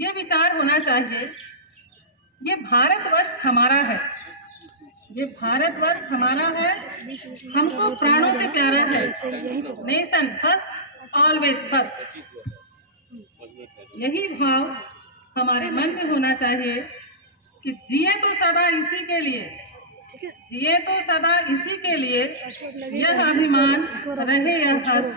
ये विचार होना चाहिए, ये भारतवर्ष हमारा है, ये भारतवर्ष हमारा है, हमको प्राणों से प्यारा है। Nation first, always first. यही भाव हमारे मन में होना चाहिए कि जिए तो सदा इसी के लिए, जिए तो सदा इसी के लिए, यह अभिमान रहे यह हर्ष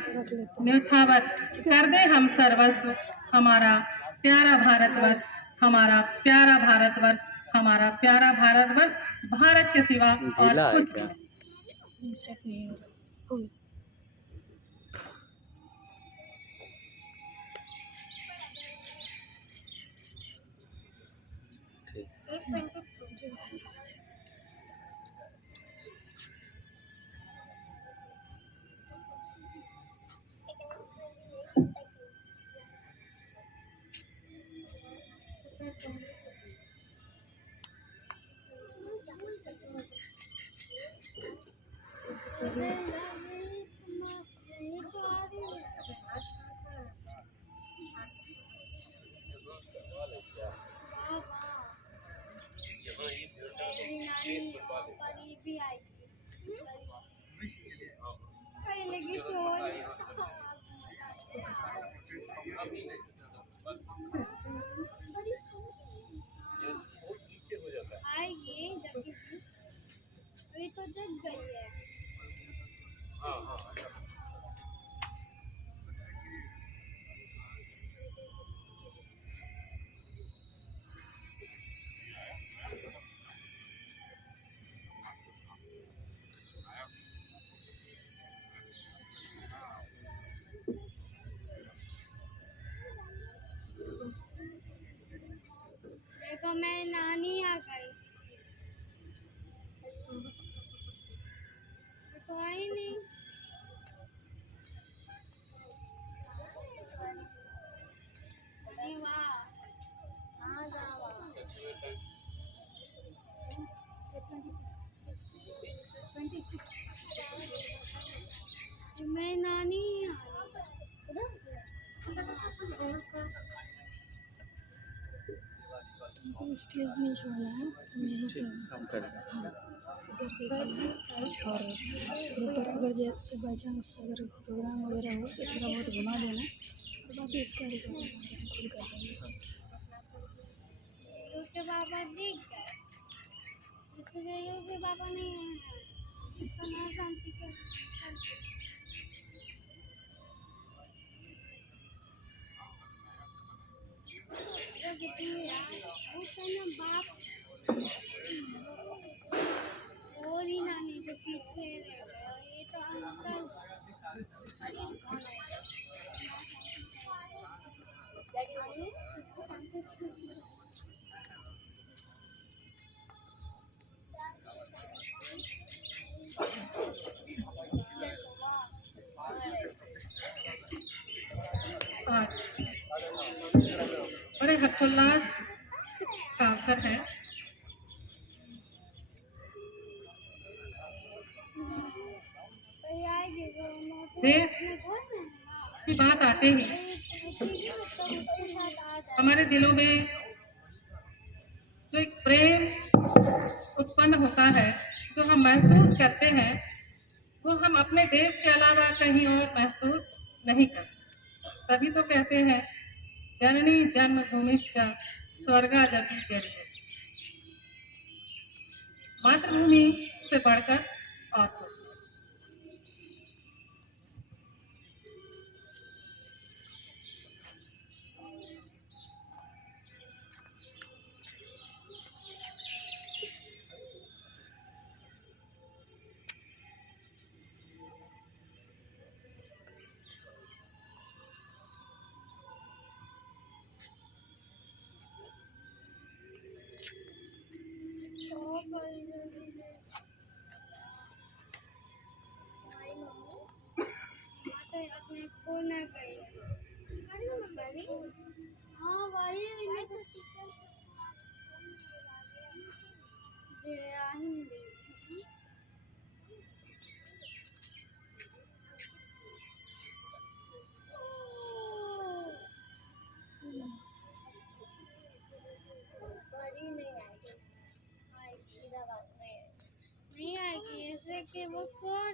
न्योछावर कर दे हम सर्वस्व, हमारा प्यारा भारतवर्ष, हमारा प्यारा भारतवर्ष, हमारा प्यारा भारतवर्ष, भारत के सिवा और कुछ नहीं। आएगी अभी तो जग गई है। देखो मैं नानी आ गई, तो आई नहीं। अरे वाह, कहाँ जावा? मैं नानी स्टेज नहीं छोड़ना है, तुम यहीं से काम कर। हाँ, इधर देखिए। और ऊपर अगर जैसे बाई चांस अगर प्रोग्राम वगैरह हो तो थोड़ा बहुत घुमा देना, और बाकी इसका रिकॉर्डिंग खुद कर देंगे। के पापा दिख गए, इसलिए के पापा नहीं है, इतना शांति कर बाप और ही नानी जो पीछे रह गए, ये तो अंकल बड़े हर्षोल्लास का अवसर है। देश की बात आते ही हमारे दिलों में जो एक प्रेम उत्पन्न होता है, जो हम महसूस करते हैं, वो हम अपने देश के अलावा कहीं और महसूस नहीं करते। तभी तो कहते हैं जननी जन्मभूमिश्च स्वर्गादपि गरीयसी। मातृभूमि से बढ़कर और कुछ।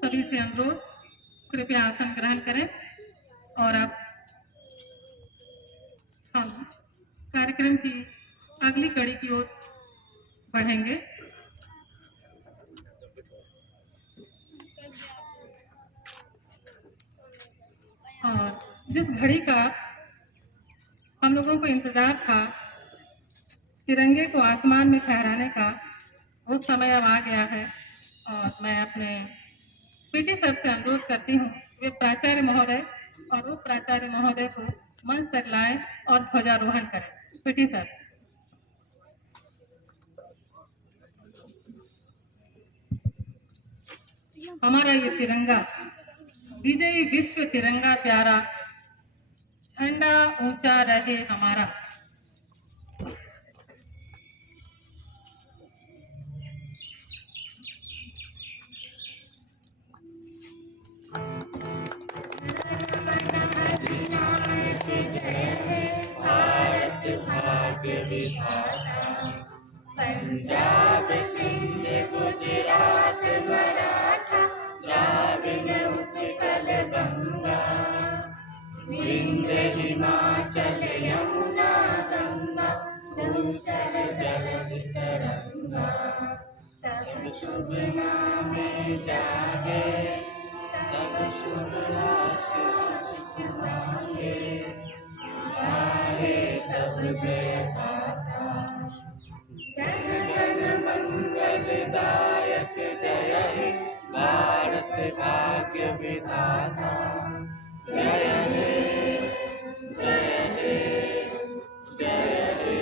सभी से अनुरोध, कृपया आसन ग्रहण करें। और अब हम कार्यक्रम की अगली कड़ी की ओर बढ़ेंगे। और जिस घड़ी का हम लोगों को इंतजार था, तिरंगे को आसमान में फहराने का, वो समय अब आ गया है। और मैं अपने पीटी सर से अनुरोध करती हूँ, वे प्राचार्य महोदय और उप प्राचार्य महोदय को मंच तक लाएं और ध्वजारोहण करें। PT sir. हमारा ये तिरंगा, विजयी विश्व तिरंगा प्यारा, झंडा ऊंचा रहे हमारा। पंजाब सिंध गुजरात मराठा द्राविड़ उत्कल गंगा, विंध्य हिमाचल यमुना गंगा, उच्चल जलधि तरंगा। तब शुभ नामे जागे, तब शुभ आशीष सुनागे, गाहे तब जय गाथा। जन गण मंगलदायक जय हे भारत भाग्य विधाता। जय हे जय हे जय हे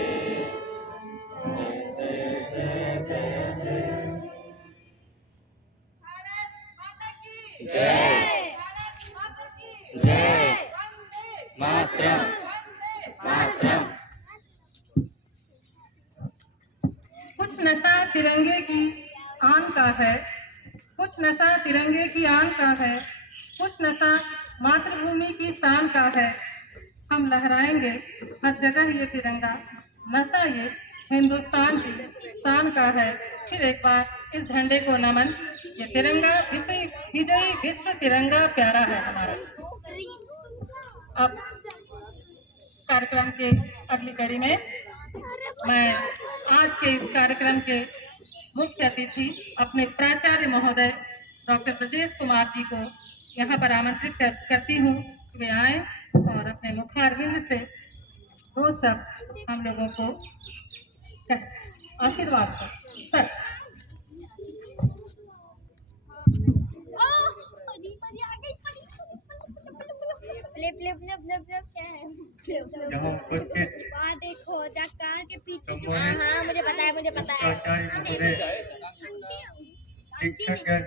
जय जय जय जय जय जय जय मातरम मातरम। कुछ नशा तिरंगे की आन का है, कुछ नशा तिरंगे की आन का है, कुछ नशा मातृभूमि की शान का है। हम लहराएंगे हर जगह ये तिरंगा, नशा ये हिंदुस्तान की शान का है। फिर एक बार इस झंडे को नमन। ये तिरंगा विजयी विश्व तिरंगा प्यारा है हमारा। अब कार्यक्रम के अगली कड़ी में मैं आज के इस कार्यक्रम के मुख्य अतिथि अपने प्राचार्य महोदय डॉक्टर ब्रजेश कुमार जी को यहाँ पर आमंत्रित करती हूँ कि वे आए और अपने मुखारविंद से दो शब्द हम लोगों को आशीर्वाद दें। सर। यहाँ उपस्थित वहाँ देखो कहाँ के पीछे। हाँ मुझे पता है प्राचार्य महोदय, शिक्षकगण,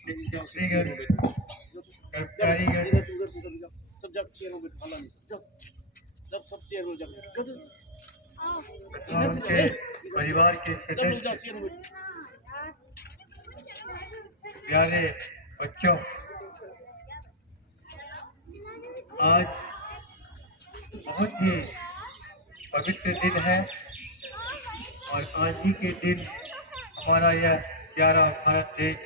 शिक्षार्थीगण, कर्मचारीगण, तथा उनके परिवार के सदस्य, प्यारे बच्चों, आज बहुत ही पवित्र दिन है और आज ही के दिन हमारा यह प्यारा भारत देश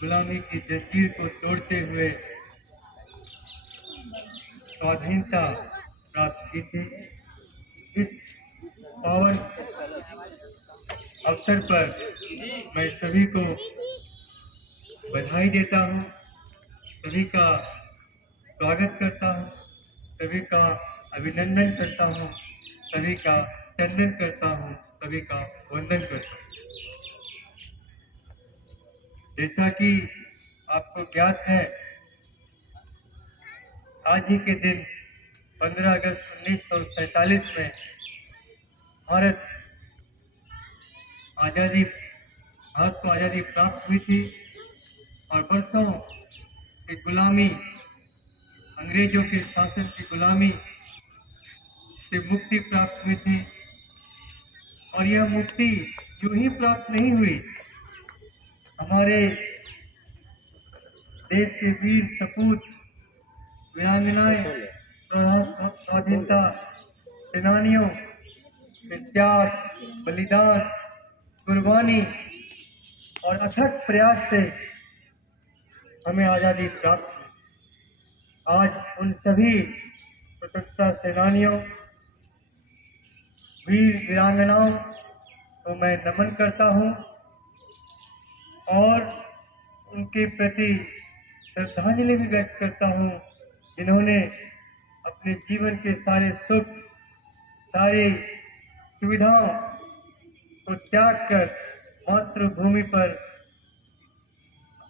गुलामी की जंजीर को तोड़ते हुए स्वाधीनता प्राप्त की थी। इस पावन अवसर पर मैं सभी को बधाई देता हूँ, सभी का स्वागत करता हूँ, सभी का अभिनंदन करता हूँ, सभी का चंदन करता हूँ, सभी का वंदन करता हूँ। जैसा कि आपको ज्ञात है, आज ही के दिन 15 अगस्त 1947 में भारत को आज़ादी प्राप्त हुई थी और वर्षों की गुलामी, अंग्रेजों के शासन की गुलामी से मुक्ति प्राप्त हुई थी। और यह मुक्ति यूं ही प्राप्त नहीं हुई, हमारे देश के वीर सपूत, वीरांगनाएं, स्वाधीनता सेनानियों के त्याग, बलिदान, कुर्बानी और अथक प्रयास से हमें आज़ादी प्राप्त हुई। आज उन सभी स्वतंत्रता सेनानियों, वीर वीरांगनाओं को मैं नमन करता हूँ और उनके प्रति श्रद्धांजलि भी व्यक्त करता हूँ, जिन्होंने अपने जीवन के सारे सुख, सारी सुविधाओं को त्याग कर मातृभूमि पर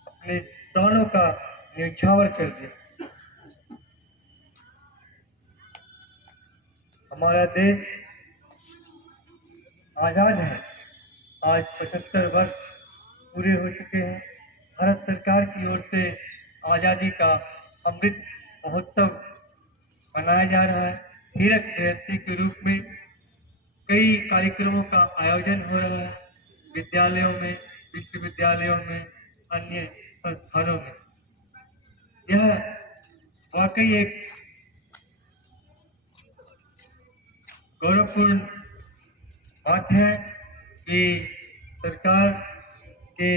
अपने प्राणों का न्यौछावर कर दिया। हमारा देश आज़ाद है। आज 75 वर्ष पूरे हो चुके हैं। भारत सरकार की ओर से आज़ादी का अमृत महोत्सव मनाया जा रहा है। हीरक जयंती के रूप में कई कार्यक्रमों का आयोजन हो रहा है, विद्यालयों में, विश्वविद्यालयों में, अन्य संस्थानों में। यह वाकई एक गौरवपूर्ण बात है कि सरकार के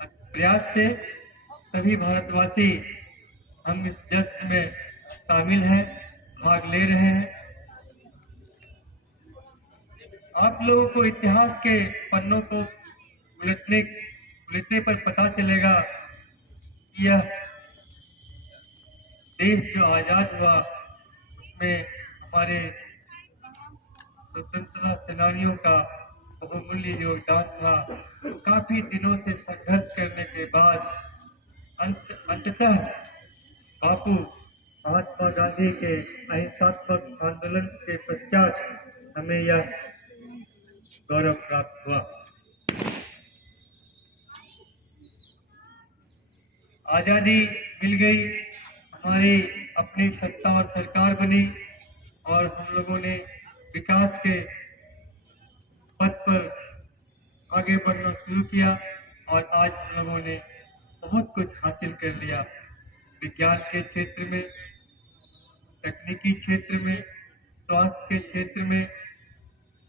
प्रयास से सभी भारतवासी हम इस जश्न में शामिल हैं, भाग ले रहे हैं। आप लोगों को इतिहास के पन्नों को उलटने पर पता चलेगा कि यह देश जो आज़ाद हुआ उसमें हमारे स्वतंत्रता सेनानियों का बहुमूल्य योगदान था। काफी दिनों से संघर्ष करने के बाद अंततः बापू महात्मा गांधी के अहिंसात्मक आंदोलन के पश्चात हमें यह गौरव प्राप्त हुआ। आजादी मिल गई, हमारी अपनी सत्ता और सरकार बनी और हम लोगों ने विकास के पथ पर आगे बढ़ना शुरू किया और आज हम लोगों ने बहुत कुछ हासिल कर लिया। विज्ञान के क्षेत्र में, तकनीकी क्षेत्र में, स्वास्थ्य के क्षेत्र में,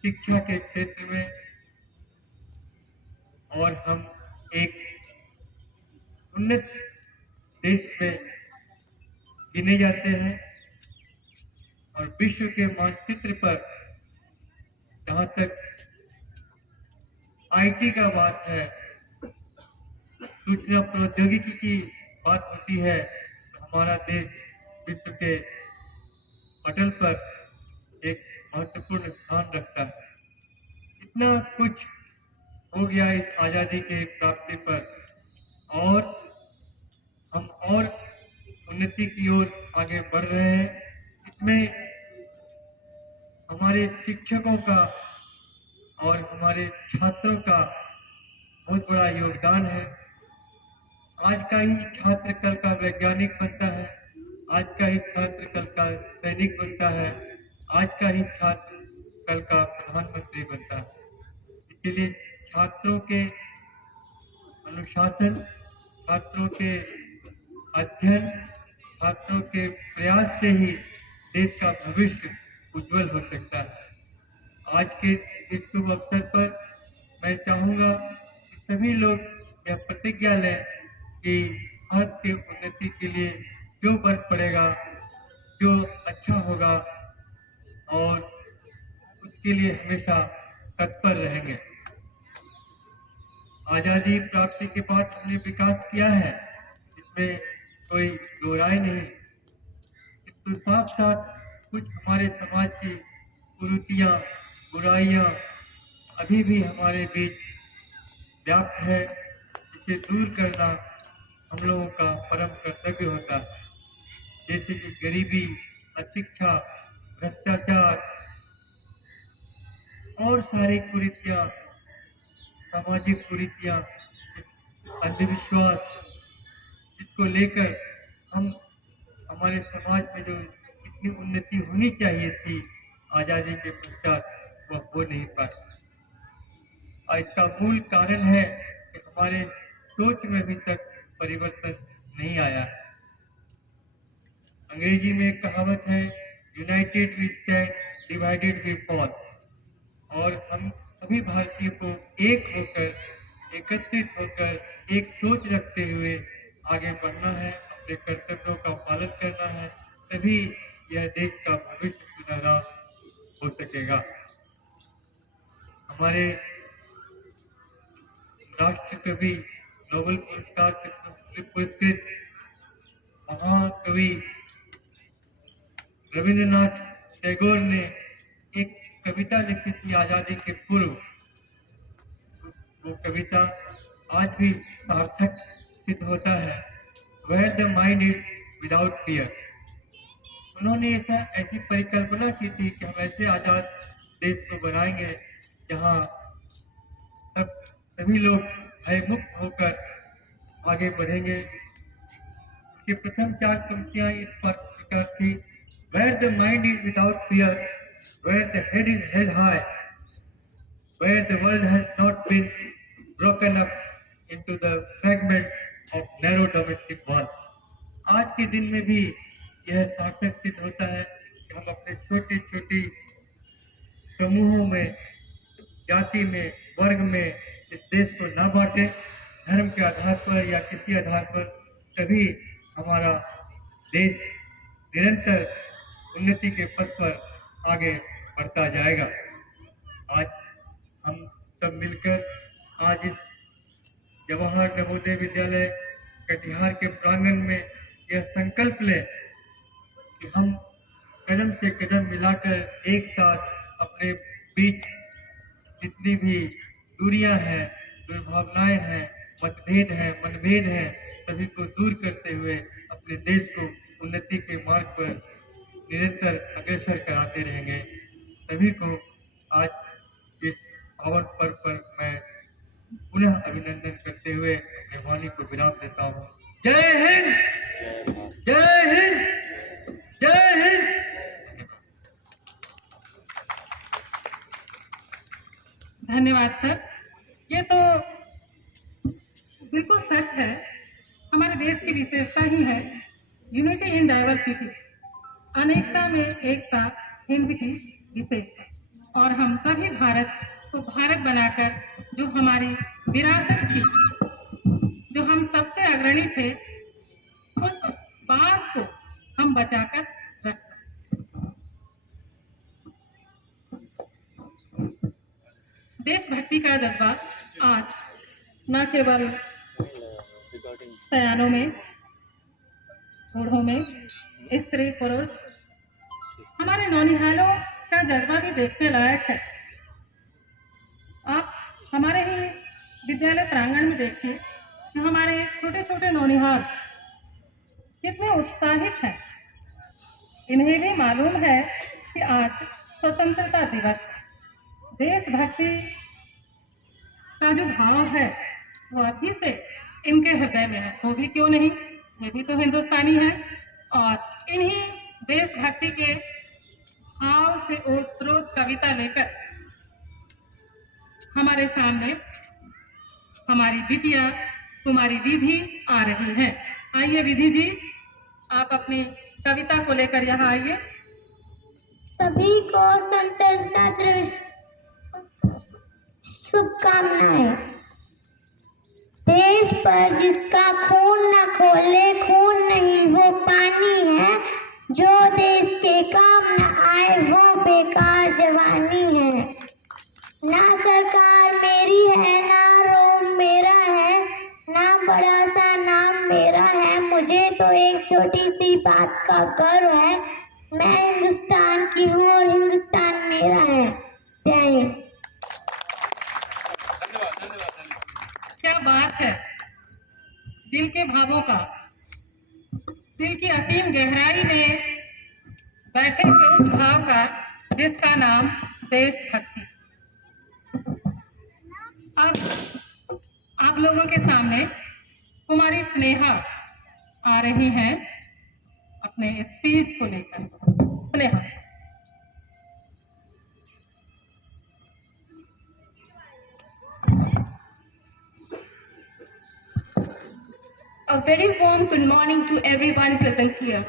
शिक्षा के क्षेत्र में, और हम एक उन्नत देश में गिने जाते हैं। और विश्व के मानचित्र पर जहाँ तक आईटी का बात है, सूचना प्रौद्योगिकी की बात होती है, तो हमारा देश विश्व के पटल पर एक महत्वपूर्ण स्थान रखता है। इतना कुछ हो गया इस आज़ादी के प्राप्ति पर, और हम और उन्नति की ओर आगे बढ़ रहे हैं। इसमें हमारे शिक्षकों का और हमारे छात्रों का बहुत बड़ा योगदान है। आज का ही छात्र कल का वैज्ञानिक बनता है, आज का ही छात्र कल का सैनिक बनता है, आज का ही छात्र कल का प्रधानमंत्री बनता है। इसलिए छात्रों के अनुशासन, छात्रों के अध्ययन, छात्रों के प्रयास से ही देश का भविष्य उज्जवल हो सकता है। आज के इस शुभ अवसर पर मैं चाहूँगा कि सभी लोग यह प्रतिज्ञा लें कि भारत की उन्नति के लिए जो वर्क पड़ेगा, जो अच्छा होगा, और उसके लिए हमेशा तत्पर रहेंगे। आज़ादी प्राप्ति के बाद हमने विकास किया है, इसमें कोई दो राय नहीं। तो साथ साथ कुछ हमारे समाज की कुरीतियाँ, बुराइयाँ अभी भी हमारे बीच व्याप्त है। इसे दूर करना हम लोगों का परम कर्तव्य होता है। जैसे कि गरीबी, अशिक्षा, भ्रष्टाचार और सारी कुरीतियाँ, सामाजिक कुरीतियाँ, अंधविश्वास, जिसको लेकर हम हमारे समाज में जो इतनी उन्नति होनी चाहिए थी आज़ादी के पश्चात, वह हो नहीं पाई। और इसका मूल कारण है कि हमारे सोच में अभी तक परिवर्तन नहीं आया। अंग्रेजी में एक कहावत है, united we stand, divided we fall. और हम सब सभी भारतीयों को एक होकर, एकत्रित होकर एक सोच रखते हुए आगे बढ़ना है, अपने कर्तव्यों का पालन करना है, तभी यह देश का भविष्य सुनहरा हो सकेगा। हमारे राष्ट्र कवि, नोबेल पुरस्कार से पुरस्कृत महाकवि रविंद्रनाथ टैगोर ने एक कविता लिखी थी आजादी के पूर्व। वो कविता आज भी सार्थक सिद्ध होता है, where the mind is without fear. उन्होंने ऐसी परिकल्पना की थी कि हम ऐसे आजाद देश को बनाएंगे जहाँ सभी लोग भय मुक्त होकर आगे बढ़ेंगे। उसकी प्रथम 4 पंक्तियां इस प्रकार थी, where the mind is without fear, where the head is held high, where the world has not been broken up into the fragments of narrow domestic walls। आज के दिन में भी यह सार्थक सिद्ध होता है कि हम अपने छोटे छोटे समूहों में, जाति में, वर्ग में इस देश को ना बांटे, धर्म के आधार पर या किसी आधार पर, तभी हमारा देश निरंतर उन्नति के पथ पर आगे बढ़ता जाएगा। आज हम सब मिलकर आज इस जवाहर नवोदय विद्यालय कटिहार के प्रांगण में यह संकल्प लें कि हम कदम से कदम मिलाकर एक साथ अपने बीच जितनी भी दूरियां हैं, दुर्भावनाएं हैं, मतभेद हैं, मनभेद हैं, सभी को दूर करते हुए अपने देश को उन्नति के मार्ग पर निरंतर अग्रसर कराते रहेंगे। सभी को आज इस पावन पर्व पर मैं पुनः अभिनंदन करते हुए अपने वाणी को विराम देता हूँ। जय हिंद, जय हिंद, जय हिंद। धन्यवाद सर। ये तो बिल्कुल सच है, हमारे देश की विशेषता ही है यूनिटी इन डाइवर्सिटी, अनेकता में एकता हिंद की विशेषता। और हम सभी भारत को भारत बनाकर जो हमारी विरासत थी, जो हम सबसे अग्रणी थे, उस बात को हम बचाकर रख सकते। देशभक्ति का जज्बा आज न केवल सयानों में, बूढ़ों में, स्त्री पुरुष, हमारे नौनिहालों का जज्बा भी देखने लायक है। आप हमारे ही विद्यालय प्रांगण में देखिए कि हमारे छोटे छोटे नौनिहाल कितने उत्साहित हैं। इन्हें भी मालूम है कि आज स्वतंत्रता दिवस, देशभक्ति का जो भाव है वो अभी से इनके हृदय में है। वो भी क्यों नहीं, ये भी तो हिंदुस्तानी है। और इन्हीं देशभक्ति के भाव से ओतप्रोत कविता लेकर हमारे सामने हमारी बिटिया कुमारी विधि आ रही है। आइए विधि जी, आप अपनी कविता को लेकर यहाँ आइए। सभी को स्वतंत्रता दिवस शुभकामनाएं। देश पर जिसका खून न खोले, खून नहीं वो पानी है। जो देश के काम न आए वो बेकार जवानी है। ना सरकार मेरी है, ना रोम मेरा है, ना बड़ा सा नाम मेरा है। मुझे तो एक छोटी सी बात का गर्व है, मैं हिंदुस्तान की हूँ और हिंदुस्तान मेरा है। जय हिंद। क्या बात है, दिल के भावों का, दिल की असीम गहराई में बैठे हुए उस भाव का जिसका नाम देशभक्ति। अब आप लोगों के सामने कुमारी स्नेहा आ रही हैं अपने स्पीच को लेकर। Sneha. A very warm good morning to everyone present here.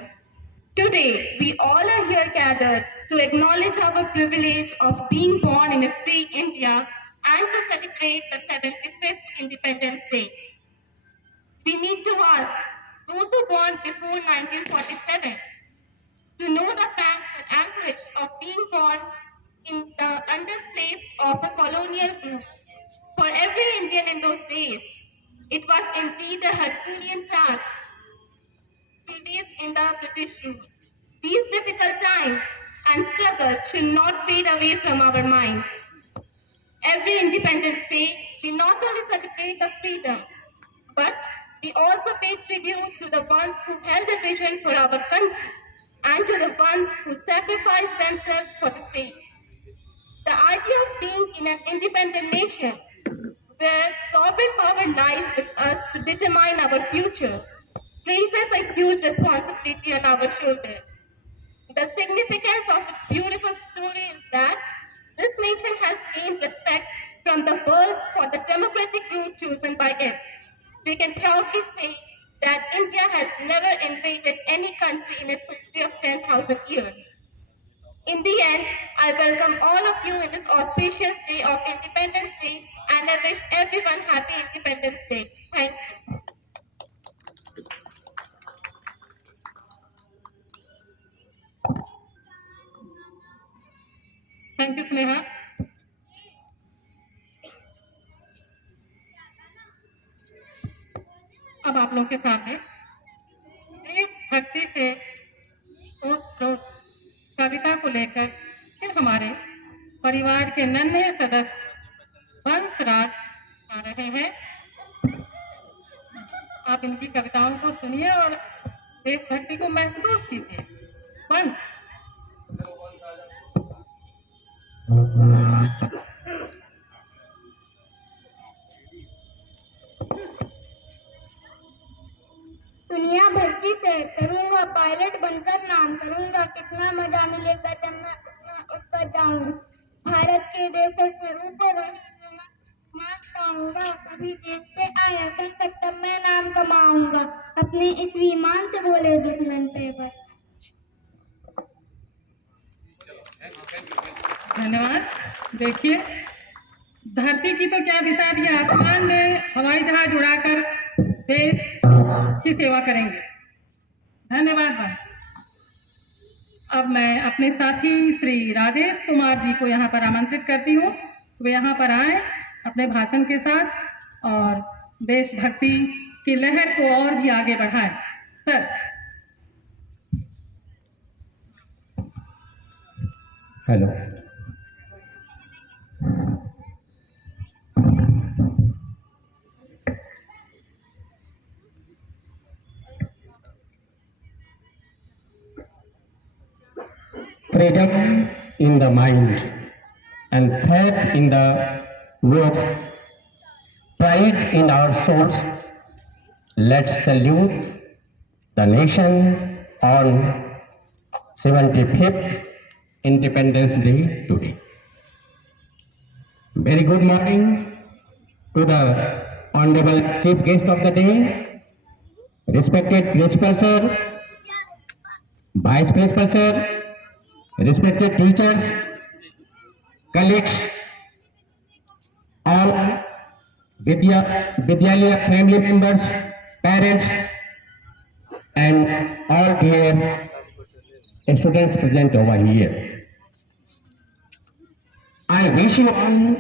Today, we all are here gathered to acknowledge our privilege of being born in a free India and to celebrate the 75th Independence Day. We need to ask those who born before 1947 to know the fact and anguish of being born in the underslaves of a colonial group. For every Indian in those days, it was indeed a Herculean task to live in the British rule. These difficult times and struggles should not fade away from our minds. Every Independence Day, we not only celebrate the freedom, but we also pay tribute to the ones who held a vision for our country and to the ones who sacrificed themselves for the same. The idea of being in an independent nation where sovereign power lies with us to determine our future places a huge responsibility on our shoulders. The significance of its beautiful story is that this nation has gained respect from the world for the democratic route chosen by it. We can proudly say that India has never invaded any country in its history of 10,000 years. In the end, I welcome all of you in this auspicious day of Independence Day and I wish everyone happy Independence Day. Thank you. Thank you Sneha. अब आप लोगों के सामने देशभक्ति से ओत-प्रोत कविता को लेकर फिर हमारे परिवार के नन्हे सदस्य वंशराज आ रहे हैं। आप इनकी कविताओं को सुनिए और देशभक्ति को महसूस कीजिए। वंश दुनिया भर की सैर करूंगा, पायलट बनकर नाम करूंगा, कितना मजा मिलेगा जब मैं उतना ऊपर जाऊंगा। भारत के देशों से ऊपर वही मान पाऊंगा, कभी देश पे आया संकट तब मैं नाम कमाऊंगा, अपने इस विमान से बोले दुश्मन पे बस। धन्यवाद। देखिए धरती की तो क्या दिशा दी, आसमान में हवाई जहाज उड़ाकर देश की सेवा करेंगे। धन्यवाद भाई। अब मैं अपने साथी श्री राजेश कुमार जी को यहाँ पर आमंत्रित करती हूँ, वे यहाँ पर आए अपने भाषण के साथ और देशभक्ति की लहर को और भी आगे बढ़ाएं। Sir. Hello, freedom in the mind and faith in the words, pride in our souls. Let's salute the nation on 75th Independence Day today. Very good morning to the Honorable Chief Guest of the day, respected Principal Sir, Vice Principal Sir, respected teachers, colleagues, all Vidyalaya family members, parents, and all dear students present over here. I wish you all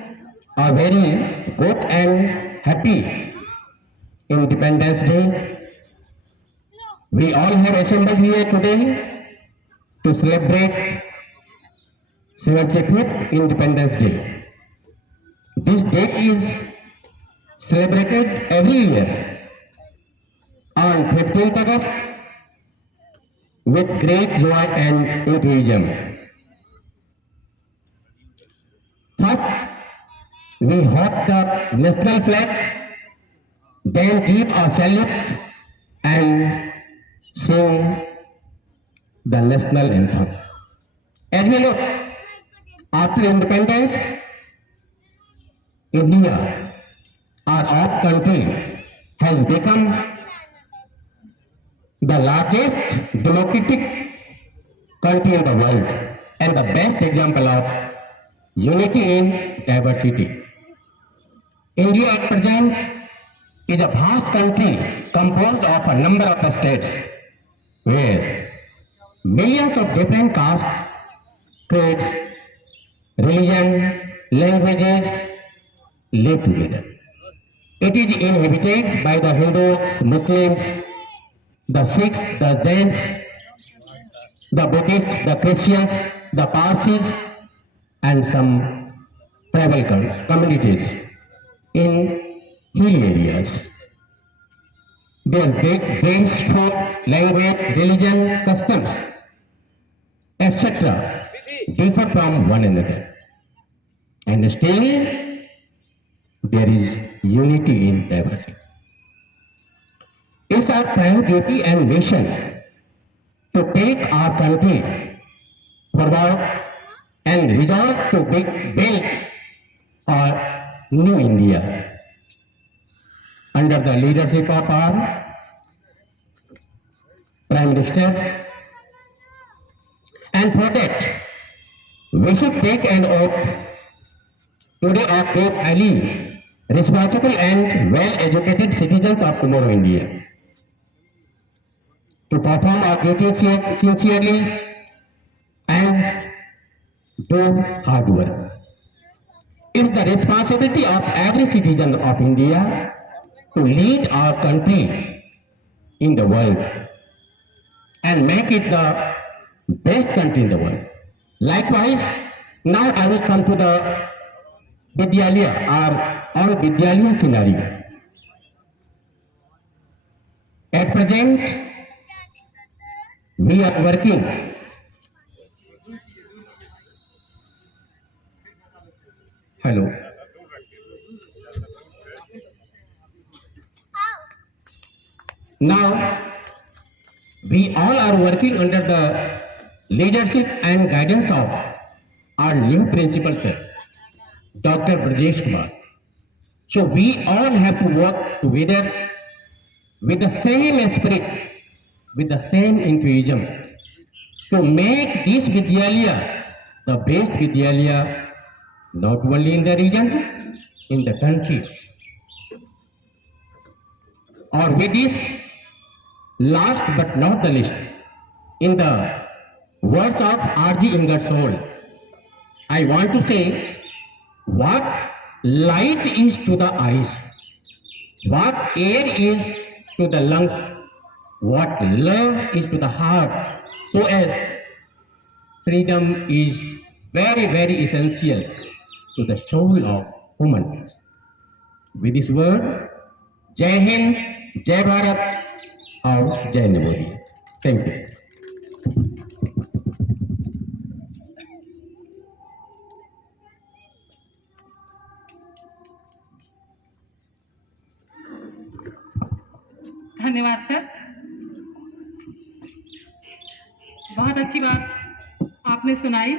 a very good and happy Independence Day. We all have assembled here today to celebrate 75th Independence Day. This day is celebrated every year on 15th August with great joy and enthusiasm. First, we hoist the national flag, then give a salute and sing the national anthem. As we look, after independence, India, our own country, has become the largest democratic country in the world and the best example of unity in diversity. India at present is a vast country composed of a number of states where millions of different castes, creeds, religion, languages live together. It is inhabited by the Hindus, Muslims, the Sikhs, the Jains, the Buddhists, the Christians, the Parsis, and some tribal communities in hilly areas. Their base, food, language, religion, customs, etc. differ from one another. And still, there is unity in diversity. It's our prime duty and mission to take our country forward and resolve to build a new India under the leadership of our Prime Minister. And for that, we should take an oath today of being highly responsible and well-educated citizens of tomorrow India. To perform our duties sincerely and do hard work. It's the responsibility of every citizen of India to lead our country in the world and make it the best country in the world. Likewise, now I will come to the Vidyalaya, our Vidyalaya scenario. At present, we are working Hello. Now, we all are working under the leadership and guidance of our new principal, sir, Dr. Brajesh Kumar. So we all have to work together with the same spirit, with the same enthusiasm to make this Vidyalaya the best Vidyalaya not only in the region, in the country. Or with this, last but not the least, in the words of R.G. Ingersoll, I want to say, what light is to the eyes, what air is to the lungs, what love is to the heart, so as freedom is very, very essential to the soul of human beings. With this word, Jai Hind, Jai Bharat, और जय Navodaya. Thank you. धन्यवाद sir. बहुत अच्छी बात आपने सुनाई.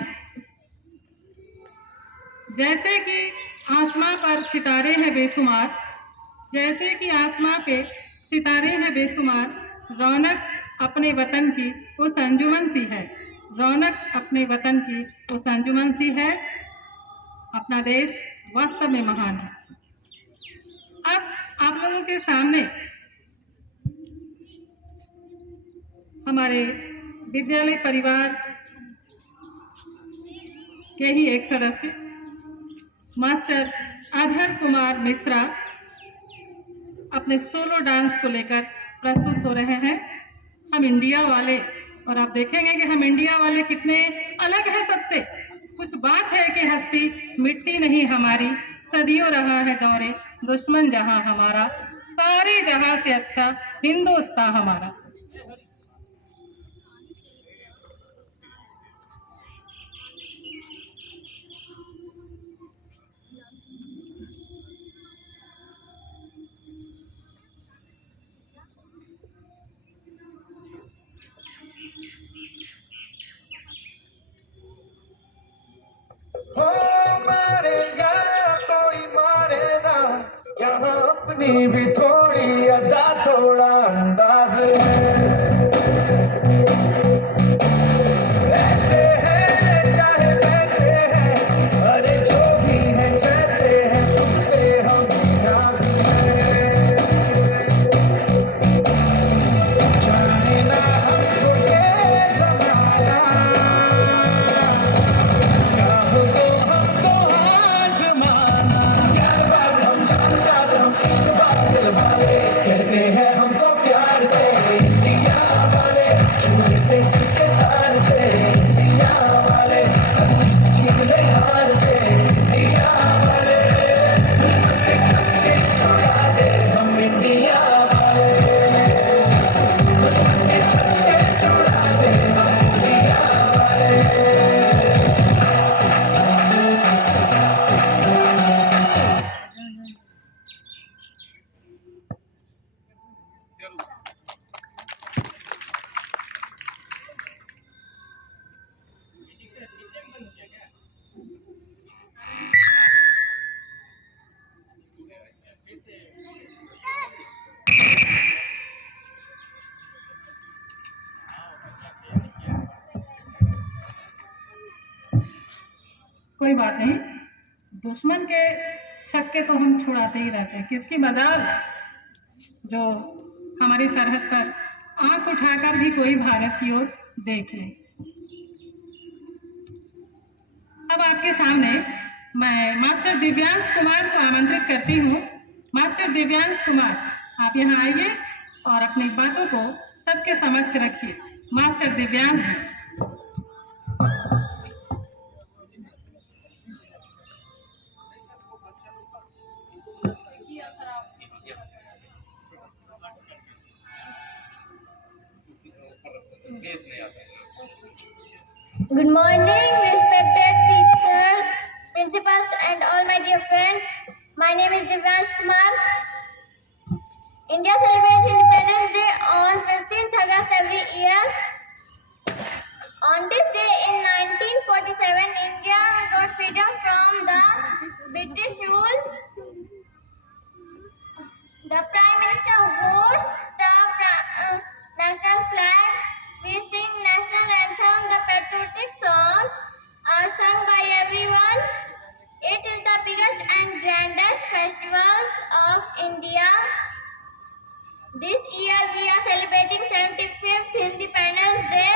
जैसे कि आसमां पर सितारे हैं बेशुमार, जैसे कि आसमां पे सितारे हैं बेशुमार, रौनक अपने वतन की उस अंजुमन सी है, रौनक अपने वतन की उस अंजुमन सी है. अपना देश वास्तव में महान है. अब आप लोगों के सामने हमारे विद्यालय परिवार के ही एक सदस्य मास्टर अधर कुमार मिश्रा अपने सोलो डांस को लेकर प्रस्तुत हो रहे हैं. हम इंडिया वाले, और आप देखेंगे कि हम इंडिया वाले कितने अलग हैं सबसे. कुछ बात है कि हस्ती मिट्टी नहीं हमारी, सदियों रहा है दौरे दुश्मन जहां हमारा, सारे जहां से अच्छा हिंदुस्तान हमारा. अपनी भी थोड़ी अदा थोड़ा अंदाज ऐसे है चाहे वैसे है, अरे जो भी है जैसे है तुम पे हम कोई बात नहीं, दुश्मन के छक्के तो हम छुड़ाते ही रहते हैं। किसकी मजाल जो हमारी सरहद पर आंख उठाकर भी कोई भारत की ओर देख ले। अब आपके सामने मैं मास्टर दिव्यांश कुमार को आमंत्रित करती हूँ। मास्टर दिव्यांश कुमार, आप यहाँ आइए और अपनी बातों को सबके समक्ष रखिए। Master Divyansh ji. Good morning, respected teachers, principals, and all my dear friends. My name is Divyansh Kumar. India celebrates Independence Day on 15th August every year. On this day in 1947, India got freedom from the British rule. The Prime Minister hosts the national flag. We sing national anthem. The patriotic songs are sung by everyone. It is the biggest and grandest festivals of India. This year we are celebrating 75th Independence Day.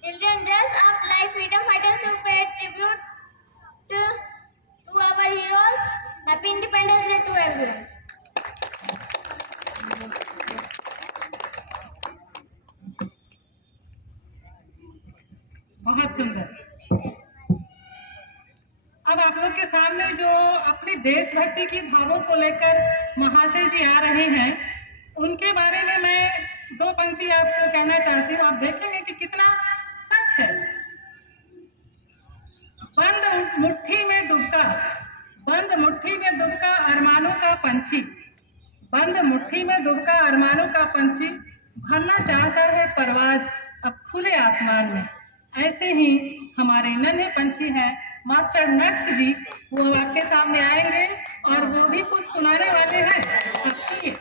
Children dress up like freedom fighters to pay tribute to our heroes. Happy Independence Day to everyone. बहुत सुंदर। अब आप लोग के सामने जो अपनी देशभक्ति की भावों को लेकर महाशय जी आ रहे हैं, उनके बारे में मैं दो पंक्ति आपको कहना चाहती हूँ। आप देखेंगे कि कितना सच है। बंद मुट्ठी में दुबका, बंद मुट्ठी में दुबका अरमानों का पंछी, बंद मुट्ठी में दुबका अरमानों का पंछी भरना चाहता है परवाज अब खुले आसमान में। ऐसे ही हमारे नन्हे पंछी हैं मास्टर नक्स जी, वो आपके सामने आएंगे और वो भी कुछ सुनाने वाले हैं। अब सुनिए।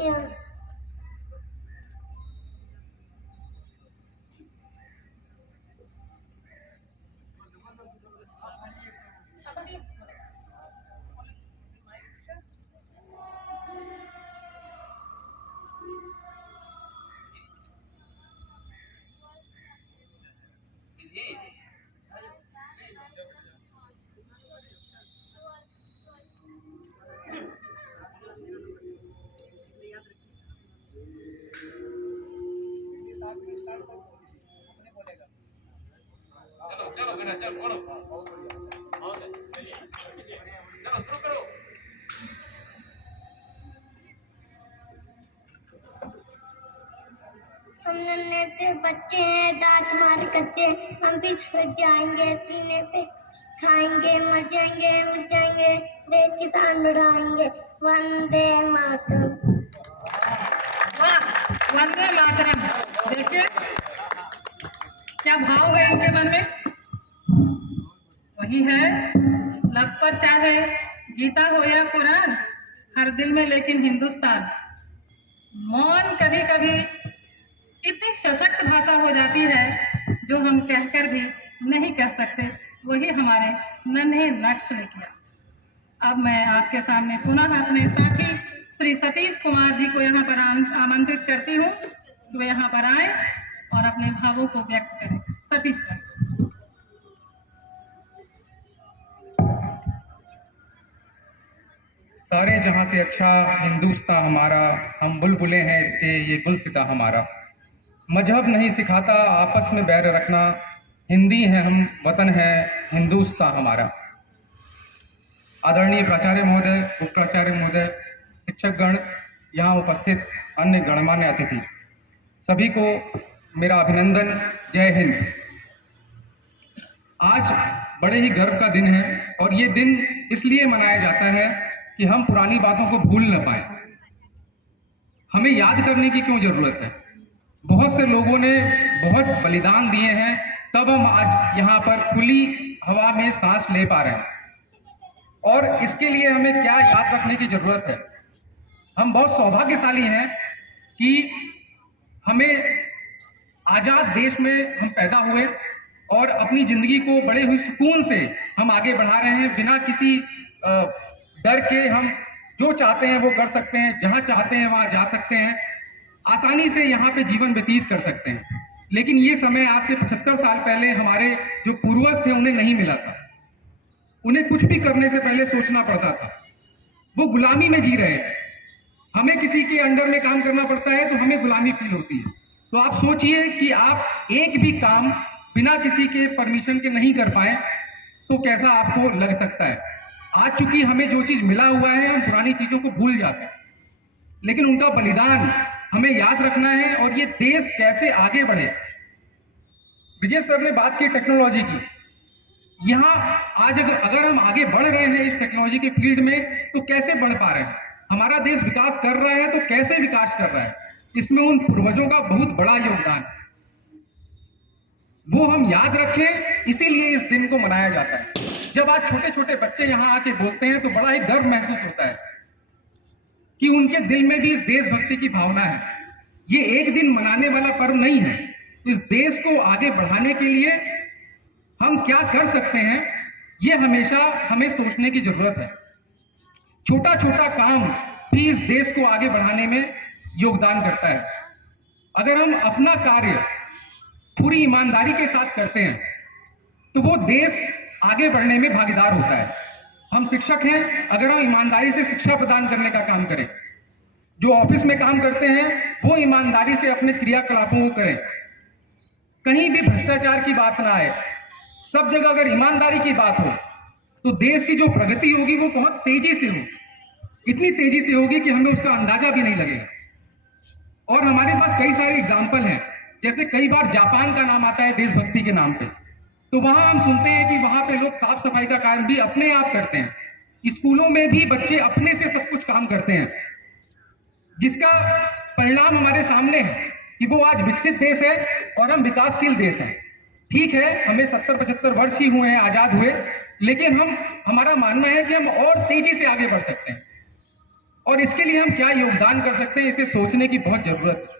Yeah. हम नन्हे से बच्चे हैं, दांत मारे कच्चे, हम भी सज जाएंगे, सीने पे खाएंगे, मर जाएंगे, मिट जाएंगे, देश किसान लड़ाएंगे। वंदे मातरम। वंदे मातरम। देखिए क्या भाव है इनके मन में। वही है, लब पर चाहे गीता हो या कुरान, हर दिल में लेकिन हिंदुस्तान। मौन कभी कभी इतनी सशक्त भाषा हो जाती है जो हम कहकर भी नहीं कह सकते। वही हमारे नन्हे नक्श ने किया। अब मैं आपके सामने पुनः अपने साथी श्री सतीश कुमार जी को यहाँ पर आमंत्रित करती हूँ। वे यहाँ पर आए और अपने भावों को व्यक्त करें। सतीश सर। सारे जहां से अच्छा हिंदुस्तान हमारा, हम बुलबुले हैं इसके ये गुलसिता हमारा। मजहब नहीं सिखाता आपस में बैर रखना, हिंदी है हम, वतन है हिंदुस्तान हमारा। आदरणीय प्राचार्य महोदय, उप प्राचार्य महोदय, शिक्षकगण, यहाँ उपस्थित अन्य गणमान्य अतिथि, सभी को मेरा अभिनंदन। जय हिंद। आज बड़े ही गर्व का दिन है और ये दिन इसलिए मनाया जाता है कि हम पुरानी बातों को भूल न पाए। हमें याद करने की क्यों जरूरत है? बहुत से लोगों ने बहुत बलिदान दिए हैं, तब हम आज यहाँ पर खुली हवा में सांस ले पा रहे हैं। और इसके लिए हमें क्या याद रखने की जरूरत है? हम बहुत सौभाग्यशाली हैं कि हमें आजाद देश में हम पैदा हुए और अपनी जिंदगी को बड़े ही सुकून से हम आगे बढ़ा रहे हैं, बिना किसी डर के। हम जो चाहते हैं वो कर सकते हैं, जहां चाहते हैं वहां जा सकते हैं, आसानी से यहाँ पे जीवन व्यतीत कर सकते हैं। लेकिन ये समय आज से 75 साल पहले हमारे जो पूर्वज थे उन्हें नहीं मिला था। उन्हें कुछ भी करने से पहले सोचना पड़ता था। वो गुलामी में जी रहे थे। हमें किसी के अंडर में काम करना पड़ता है तो हमें गुलामी फील होती है। तो आप सोचिए कि आप एक भी काम बिना किसी के परमिशन के नहीं कर पाए तो कैसा आपको लग सकता है। आज चूंकि हमें जो चीज मिला हुआ है हम पुरानी चीजों को भूल जाते हैं, लेकिन उनका बलिदान हमें याद रखना है और ये देश कैसे आगे बढ़े। विजय सर ने बात की टेक्नोलॉजी की। यहाँ आज अगर हम आगे बढ़ रहे हैं इस टेक्नोलॉजी के फील्ड में तो कैसे बढ़ पा रहे हैं? हमारा देश विकास कर रहा है तो कैसे विकास कर रहा है? इसमें उन पूर्वजों का बहुत बड़ा योगदान है, वो हम याद रखें, इसीलिए इस दिन को मनाया जाता है। जब आज छोटे छोटे बच्चे यहाँ आके बोलते हैं तो बड़ा ही गर्व महसूस होता है कि उनके दिल में भी इस देशभक्ति की भावना है। ये एक दिन मनाने वाला पर्व नहीं है। इस देश को आगे बढ़ाने के लिए हम क्या कर सकते हैं, ये हमेशा हमें सोचने की जरूरत है। छोटा छोटा काम भी इस देश को आगे बढ़ाने में योगदान करता है। अगर हम अपना कार्य पूरी ईमानदारी के साथ करते हैं तो वो देश आगे बढ़ने में भागीदार होता है। हम शिक्षक हैं, अगर हम ईमानदारी से शिक्षा प्रदान करने का काम करें, जो ऑफिस में काम करते हैं वो ईमानदारी से अपने क्रियाकलापों को करें, कहीं भी भ्रष्टाचार की बात ना आए, सब जगह अगर ईमानदारी की बात हो तो देश की जो प्रगति होगी वो बहुत तेजी से होगी। इतनी तेजी से होगी कि हमें उसका अंदाजा भी नहीं लगेगा। और हमारे पास कई सारे एग्जाम्पल हैं, जैसे कई बार जापान का नाम आता है देशभक्ति के नाम पे, तो वहां हम सुनते हैं कि वहां पे लोग साफ सफाई का काम भी अपने आप करते हैं। स्कूलों में भी बच्चे अपने से सब कुछ काम करते हैं, जिसका परिणाम हमारे सामने है कि वो आज विकसित देश है और हम विकासशील देश हैं। ठीक है, हमें 70-75 वर्ष ही हुए हैं आजाद हुए, लेकिन हमारा मानना है कि हम और तेजी से आगे बढ़ सकते हैं। और इसके लिए हम क्या योगदान कर सकते हैं, इसे सोचने की बहुत जरूरत है।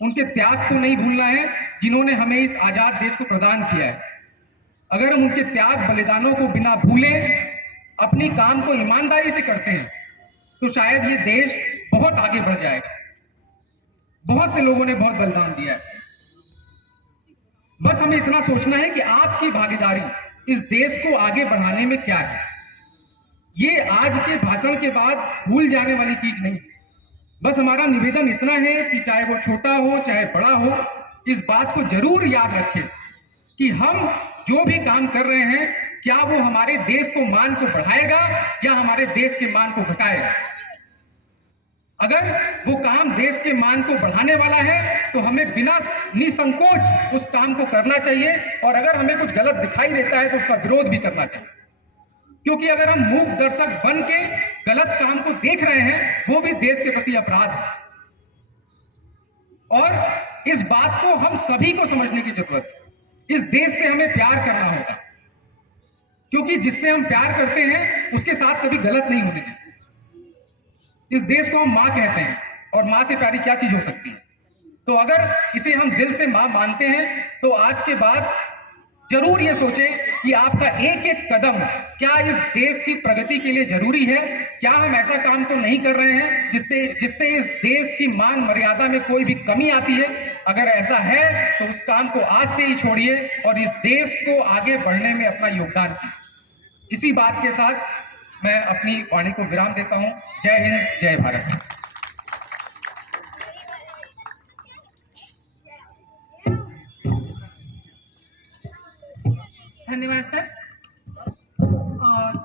उनके त्याग को नहीं भूलना है जिन्होंने हमें इस आजाद देश को प्रदान किया है। अगर हम उनके त्याग बलिदानों को बिना भूले अपनी काम को ईमानदारी से करते हैं तो शायद ये देश बहुत आगे बढ़ जाएगा। बहुत से लोगों ने बहुत बलिदान दिया है। बस हमें इतना सोचना है कि आपकी भागीदारी इस देश को आगे बढ़ाने में क्या है। ये आज के भाषण के बाद भूल जाने वाली चीज नहीं। बस हमारा निवेदन इतना है कि चाहे वो छोटा हो चाहे बड़ा हो, इस बात को जरूर याद रखें कि हम जो भी काम कर रहे हैं क्या वो हमारे देश को मान को बढ़ाएगा या हमारे देश के मान को घटाएगा। अगर वो काम देश के मान को बढ़ाने वाला है तो हमें बिना निसंकोच उस काम को करना चाहिए, और अगर हमें कुछ गलत दिखाई देता है तो उसका विरोध भी करना चाहिए। क्योंकि अगर हम मूक दर्शक बन के गलत काम को देख रहे हैं वो भी देश के प्रति अपराध है। और इस बात को हम सभी को समझने की जरूरत है। इस देश से हमें प्यार करना होगा, क्योंकि जिससे हम प्यार करते हैं उसके साथ कभी गलत नहीं होने देते। इस देश को हम माँ कहते हैं, और माँ से प्यारी क्या चीज हो सकती है। तो अगर इसे हम दिल से माँ मानते हैं तो आज के बाद जरूर ये सोचें कि आपका एक एक कदम क्या इस देश की प्रगति के लिए जरूरी है। क्या हम ऐसा काम तो नहीं कर रहे हैं जिससे इस देश की मान मर्यादा में कोई भी कमी आती है। अगर ऐसा है तो उस काम को आज से ही छोड़िए और इस देश को आगे बढ़ने में अपना योगदान कीजिए। इसी बात के साथ मैं अपनी वाणी को विराम देता हूं। जय हिंद, जय भारत। धन्यवाद सर। और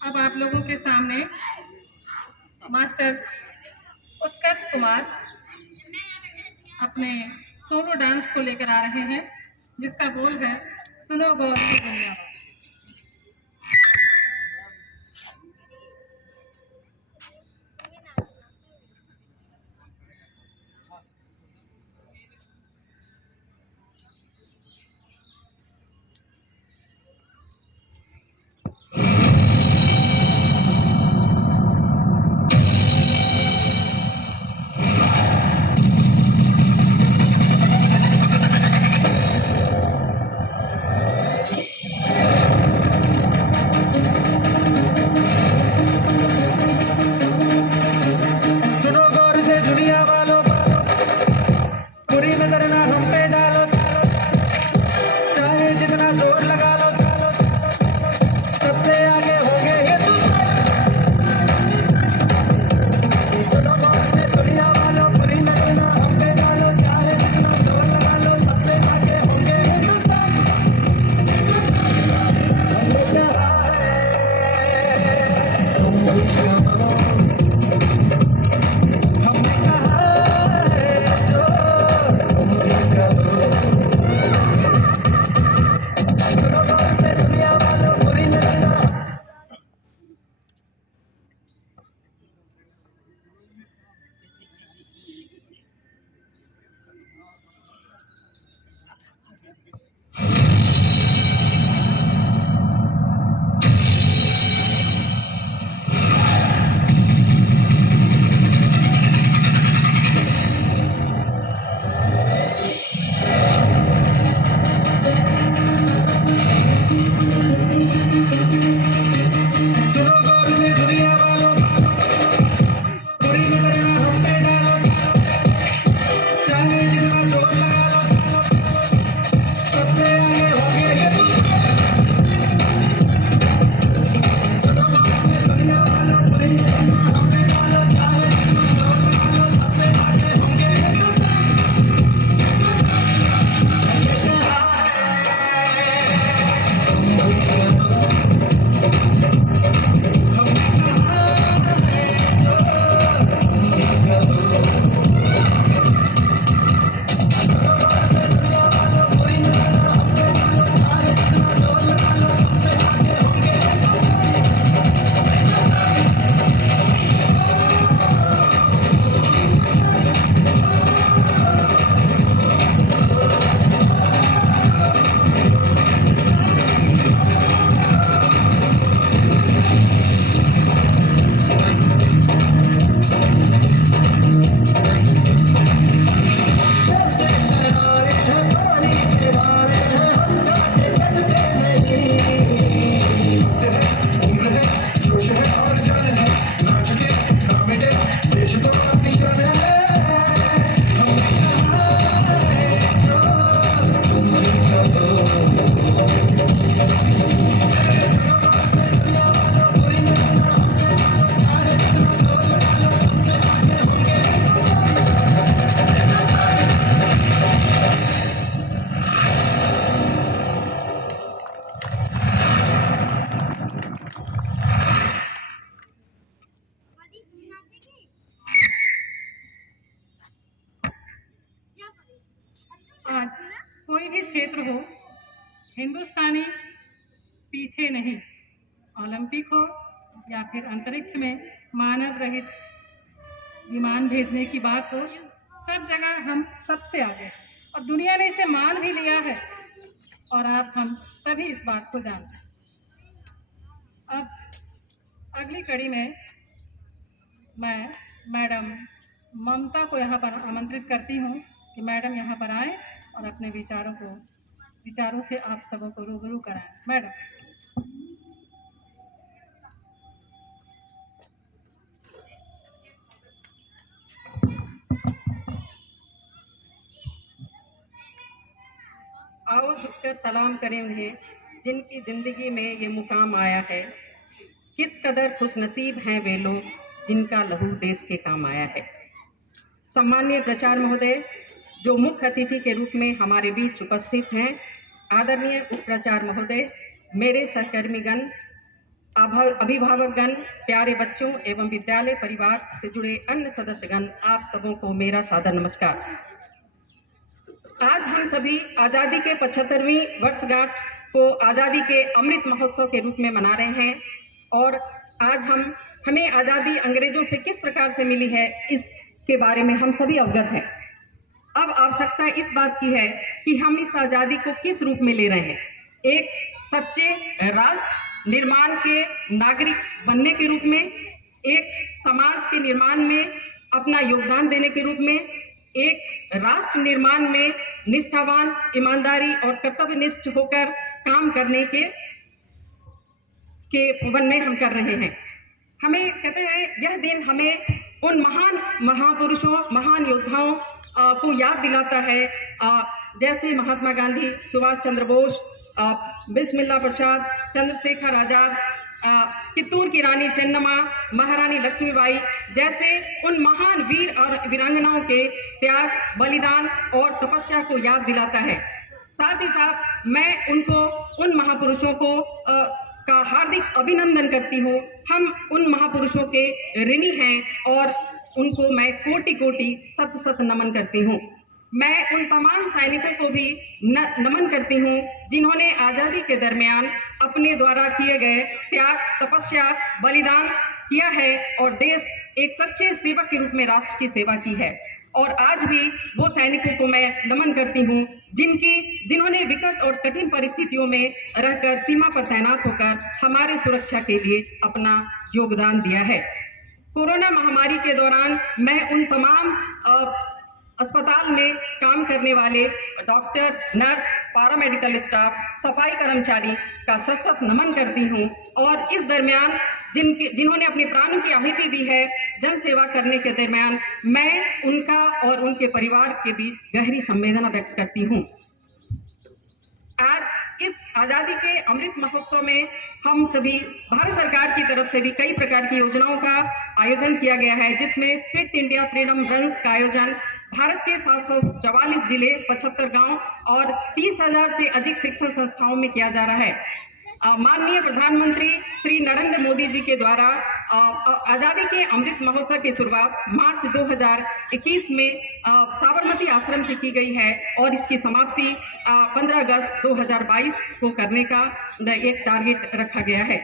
अब आप लोगों के सामने मास्टर उत्कर्ष कुमार अपने सोलो डांस को लेकर आ रहे हैं, जिसका बोल है सुनो गौर की दुनिया। क्षेत्र हो, हिंदुस्तानी पीछे नहीं। ओलंपिक हो या फिर अंतरिक्ष में मानव रहित विमान भेजने की बात हो, सब जगह हम सबसे आगे हैं और दुनिया ने इसे मान भी लिया है और आप हम सभी इस बात को जानते हैं। अब अगली कड़ी में मैं मैडम ममता को यहाँ पर आमंत्रित करती हूँ कि मैडम यहाँ पर आए और अपने विचारों से आप सबों को रूबरू कराएं। मैडम। आओ झुककर सलाम करें उन्हें जिनकी जिंदगी में ये मुकाम आया है। किस कदर खुशनसीब हैं वे लोग जिनका लहू देश के काम आया है। सम्माननीय प्राचार्य महोदय, जो मुख्य अतिथि के रूप में हमारे बीच उपस्थित हैं, आदरणीय उप प्राचार्य महोदय, मेरे सहकर्मीगण, अभिभावकगण, प्यारे बच्चों एवं विद्यालय परिवार से जुड़े अन्य सदस्यगण, आप सबों को मेरा सादर नमस्कार। आज हम सभी आज़ादी के 75वीं वर्षगांठ को आज़ादी के अमृत महोत्सव के रूप में मना रहे हैं और आज हमें आज़ादी अंग्रेजों से किस प्रकार से मिली है इसके बारे में हम सभी अवगत हैं। अब आवश्यकता इस बात की है कि हम इस आज़ादी को किस रूप में ले रहे हैं। एक सच्चे राष्ट्र निर्माण के नागरिक बनने के रूप में, एक समाज के निर्माण में अपना योगदान देने के रूप में, एक राष्ट्र निर्माण में निष्ठावान, ईमानदारी और कर्तव्यनिष्ठ होकर काम करने के वन में हम कर रहे हैं। हमें कहते हैं यह दिन हमें उन महान महापुरुषों, महान योद्धाओं को याद दिलाता है, जैसे महात्मा गांधी, सुभाष चंद्र बोस, बिस्मिल्लाह प्रसाद, चंद्रशेखर आजाद, कित्तूर की रानी चेन्नम्मा, महारानी लक्ष्मीबाई जैसे उन महान वीर और वीरांगनाओं के त्याग, बलिदान और तपस्या को याद दिलाता है। साथ ही साथ मैं उन महापुरुषों को का हार्दिक अभिनंदन करती हूँ। हम उन महापुरुषों के ऋणी हैं और उनको मैं कोटि कोटि शत नमन करती हूँ। मैं उन तमाम सैनिकों को भी नमन करती हूँ जिन्होंने आज़ादी के दरमियान अपने द्वारा किए गए त्याग, तपस्या, बलिदान किया है और देश एक सच्चे सेवक के रूप में राष्ट्र की सेवा की है। और आज भी वो सैनिकों को मैं नमन करती हूँ जिन्होंने विकट और कठिन परिस्थितियों में रहकर सीमा पर तैनात होकर हमारी सुरक्षा के लिए अपना योगदान दिया है। कोरोना महामारी के दौरान मैं उन तमाम अस्पताल में काम करने वाले डॉक्टर, नर्स, पैरामेडिकल स्टाफ, सफाई कर्मचारी का सत नमन करती हूँ और इस दरमियान जिन्होंने अपने प्राणों की आहुति दी है जन सेवा करने के दरमियान, मैं उनका और उनके परिवार के बीच गहरी संवेदना व्यक्त करती हूँ। आज इस आज़ादी के अमृत महोत्सव में हम सभी भारत सरकार की तरफ से भी कई प्रकार की योजनाओं का आयोजन किया गया है, जिसमें फिट इंडिया फ्रीडम रन्स का आयोजन भारत के 744 जिले, 75 गांव और 30,000 से अधिक शिक्षण संस्थाओं में किया जा रहा है। माननीय प्रधानमंत्री श्री नरेंद्र मोदी जी के द्वारा आज़ादी के अमृत महोत्सव की शुरुआत मार्च 2021 में साबरमती आश्रम से की गई है और इसकी समाप्ति 15 अगस्त 2022 को करने का एक टारगेट रखा गया है।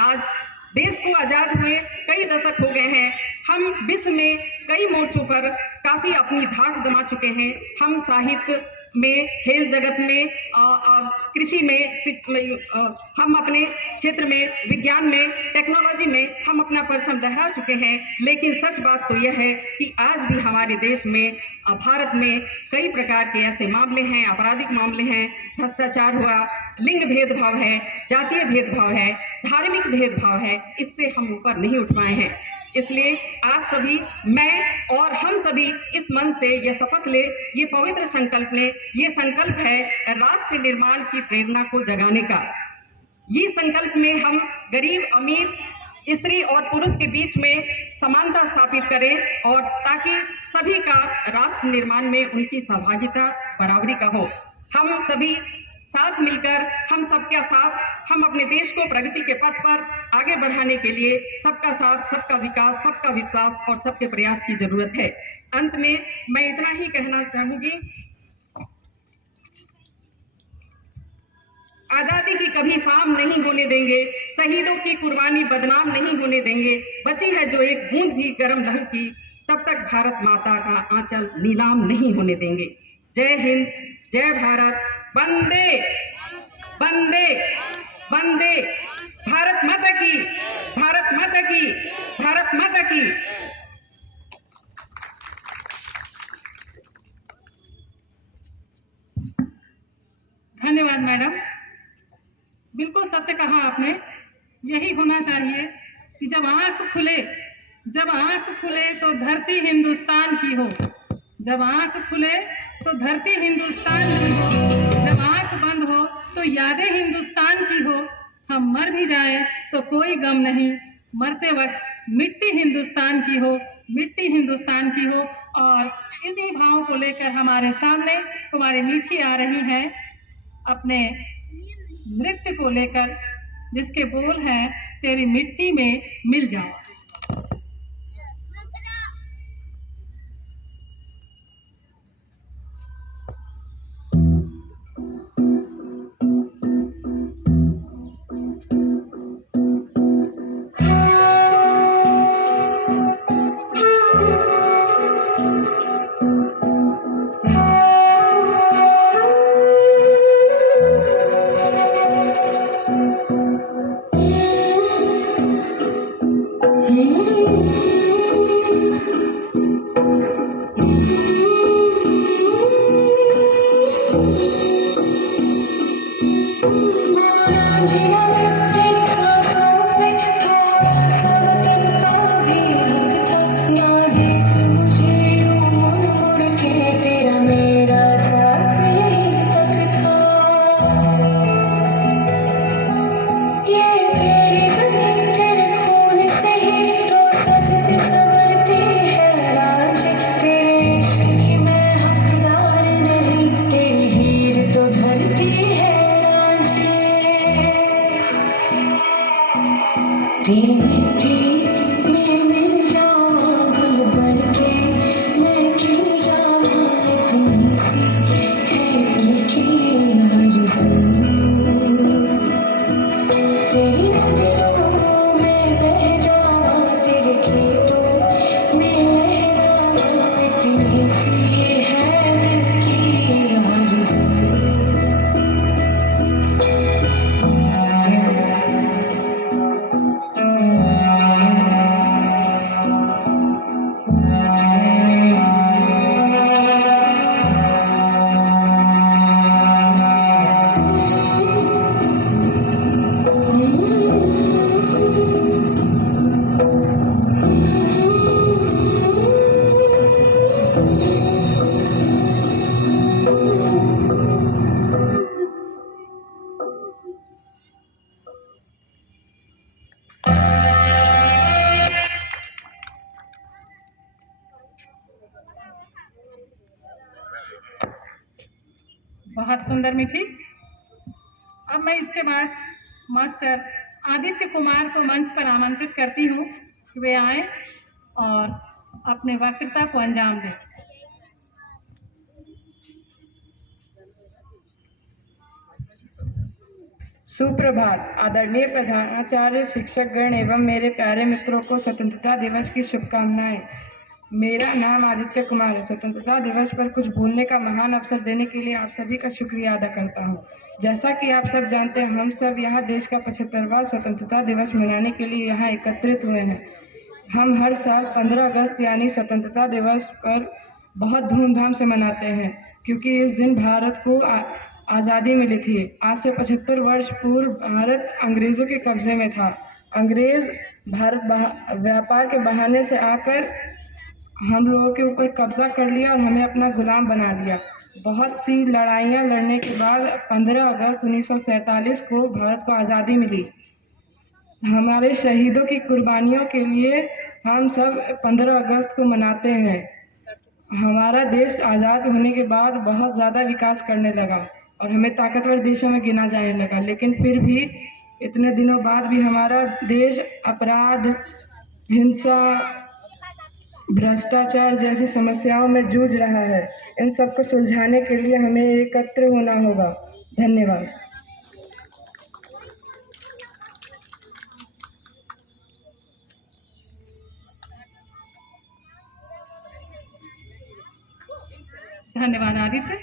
आज देश को आजाद हुए कई दशक हो गए हैं। हम विश्व में कई मोर्चों पर काफी अपनी धाक जमा चुके हैं। हम साहित्य में, खेल जगत में, कृषि में, हम अपने क्षेत्र में, विज्ञान में, टेक्नोलॉजी में हम अपना परचम लहरा चुके हैं। लेकिन सच बात तो यह है कि आज भी हमारे देश में, भारत में कई प्रकार के ऐसे मामले हैं, आपराधिक मामले हैं, भ्रष्टाचार हुआ, लिंग भेदभाव है, जातीय भेदभाव है, धार्मिक भेदभाव है, इससे हम ऊपर नहीं उठ पाए हैं। इसलिए आज सभी, मैं और हम सभी इस मन से यह शपथ ले, ये पवित्र संकल्प ले, ये संकल्प है राष्ट्र निर्माण की प्रेरणा को जगाने का। ये संकल्प में हम गरीब, अमीर, स्त्री और पुरुष के बीच में समानता स्थापित करें और ताकि सभी का राष्ट्र निर्माण में उनकी सहभागिता बराबरी का हो। हम सभी साथ मिलकर, हम सबका साथ, हम अपने देश को प्रगति के पथ पर आगे बढ़ाने के लिए सबका साथ, सबका विकास, सबका विश्वास और सबके प्रयास की जरूरत है। अंत में मैं इतना ही कहना चाहूंगी आजादी की कभी शाम नहीं होने देंगे, शहीदों की कुर्बानी बदनाम नहीं होने देंगे। बची है जो एक बूंद भी गर्म लहू की, तब तक भारत माता का आंचल नीलाम नहीं होने देंगे। जय हिंद, जय भारत, वंदे वंदे वंदे, भारत माता की, भारत माता की, भारत माता की। धन्यवाद मैडम, बिल्कुल सत्य कहा आपने। यही होना चाहिए कि जब आंख खुले तो धरती हिंदुस्तान की हो, जब आंख खुले तो धरती हिंदुस्तान की हो, जब आंख बंद हो तो यादें हिंदुस्तान की हो। हम मर भी जाए तो कोई गम नहीं, मरते वक्त मिट्टी हिंदुस्तान की हो, मिट्टी हिंदुस्तान की हो। और इन्हीं भावों को लेकर हमारे सामने कुमारी मीठी आ रही हैं अपने नृत्य को लेकर, जिसके बोल हैं तेरी मिट्टी में मिल जाओ। तेरी मिट्टी में मिल जाऊं, गुल बनके मैं खिल जाऊं, इतनी सी है दिल की आरज़ू। तेरी नदियों में बह जाऊं, तेरे खेतों में लहराऊं, इतनी सी है दिल की आरज़ू। बहुत सुंदर मीठी। अब मैं इसके बाद मास्टर आदित्य कुमार को मंच पर आमंत्रित करती हूँ कि वे आए और अपने वक्तृता को अंजाम दें। सुप्रभात। आदरणीय प्रधानाचार्य, शिक्षकगण एवं मेरे प्यारे मित्रों को स्वतंत्रता दिवस की शुभकामनाएं। मेरा नाम आदित्य कुमार है। स्वतंत्रता दिवस पर कुछ बोलने का महान अवसर देने के लिए आप सभी का शुक्रिया अदा करता हूं। जैसा कि आप सब जानते हैं, हम सब यहाँ देश का 75वां स्वतंत्रता दिवस मनाने के लिए यहाँ एकत्रित हुए हैं। हम हर साल 15 अगस्त यानी स्वतंत्रता दिवस पर बहुत धूमधाम से मनाते हैं, क्योंकि इस दिन भारत को आज़ादी मिली थी। आज से 75 वर्ष पूर्व भारत अंग्रेज़ों के कब्जे में था। अंग्रेज़ भारत व्यापार के बहाने से आकर हम लोगों के ऊपर कब्जा कर लिया और हमें अपना गुलाम बना लिया। बहुत सी लड़ाइयाँ लड़ने के बाद 15 अगस्त 1947 को भारत को आज़ादी मिली। हमारे शहीदों की कुर्बानियों के लिए हम सब 15 अगस्त को मनाते हैं। हमारा देश आज़ाद होने के बाद बहुत ज़्यादा विकास करने लगा और हमें ताकतवर देशों में गिना जाने लगा, लेकिन फिर भी इतने दिनों बाद भी हमारा देश अपराध, हिंसा, भ्रष्टाचार जैसी समस्याओं में जूझ रहा है। इन सबको सुलझाने के लिए हमें एकत्र होना होगा। धन्यवाद। धन्यवाद आदित्य।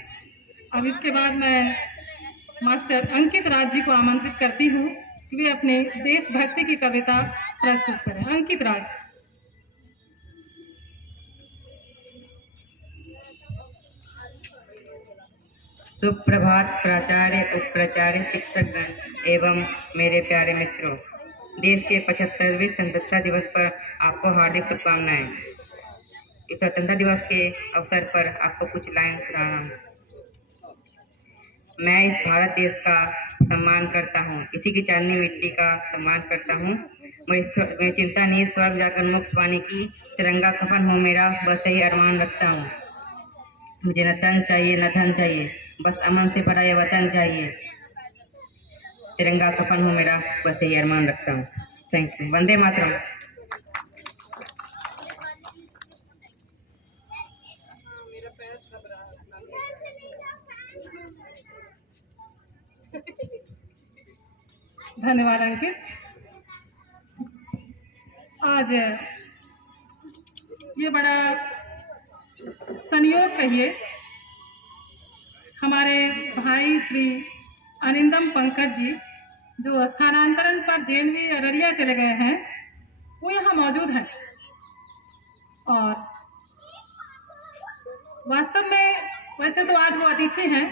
अब इसके बाद मैं मास्टर अंकित राज जी को आमंत्रित करती हूँ कि वे अपने देशभक्ति की कविता प्रस्तुत करें। अंकित राज। सुप्रभात प्राचार्य, उप प्राचार्य, शिक्षकगण एवं मेरे प्यारे मित्रों। देश के 75वें स्वतंत्रता दिवस पर आपको हार्दिक शुभकामनाएं। इस स्वतंत्रता दिवस के अवसर पर आपको कुछ लाइन सुना रहा हूँ। मैं इस भारत देश का सम्मान करता हूँ, इसी की चांदनी मिट्टी का सम्मान करता हूँ। मैं चिंता नहीं स्वर्ग जाकर मोक्ष पाने की, तिरंगा कफन हो मेरा, बस यही अरमान रखता हूँ। मुझे न तन चाहिए न धन चाहिए, बस अमन से भरा ये वतन चाहिए। तिरंगा कफन हो मेरा, बस यही अरमान रखता हूँ। Thank you. वंदे मातरम। धन्यवाद अंकित। आज ये बड़ा संयोग कहिए, हमारे भाई श्री अनिंदम पंकज जी जो स्थानांतरण पर जेएनवी अररिया चले गए हैं, वो यहाँ मौजूद हैं। और वास्तव में वैसे तो आज वो अतिथि हैं,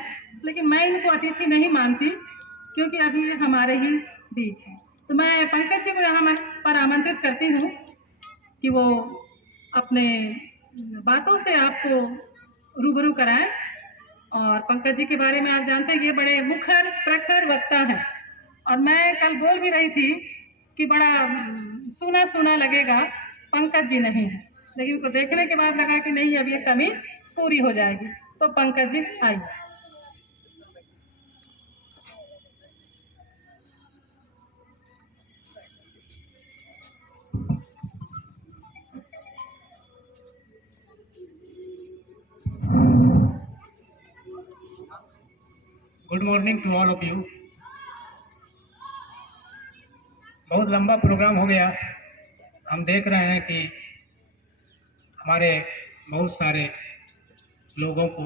लेकिन मैं इनको अतिथि नहीं मानती क्योंकि अभी ये हमारे ही बीच हैं। तो मैं पंकज जी को यहाँ पर आमंत्रित करती हूँ कि वो अपने बातों से आपको रूबरू कराएं। और पंकज जी के बारे में आप जानते हैं कि ये बड़े मुखर प्रखर वक्ता हैं। और मैं कल बोल भी रही थी कि बड़ा सूना सूना लगेगा, पंकज जी नहीं है, लेकिन उनको देखने के बाद लगा कि नहीं, अब ये कमी पूरी हो जाएगी। तो पंकज जी आइए। Good morning to all of you. बहुत लंबा प्रोग्राम हो गया। हम देख रहे हैं कि हमारे बहुत सारे लोगों को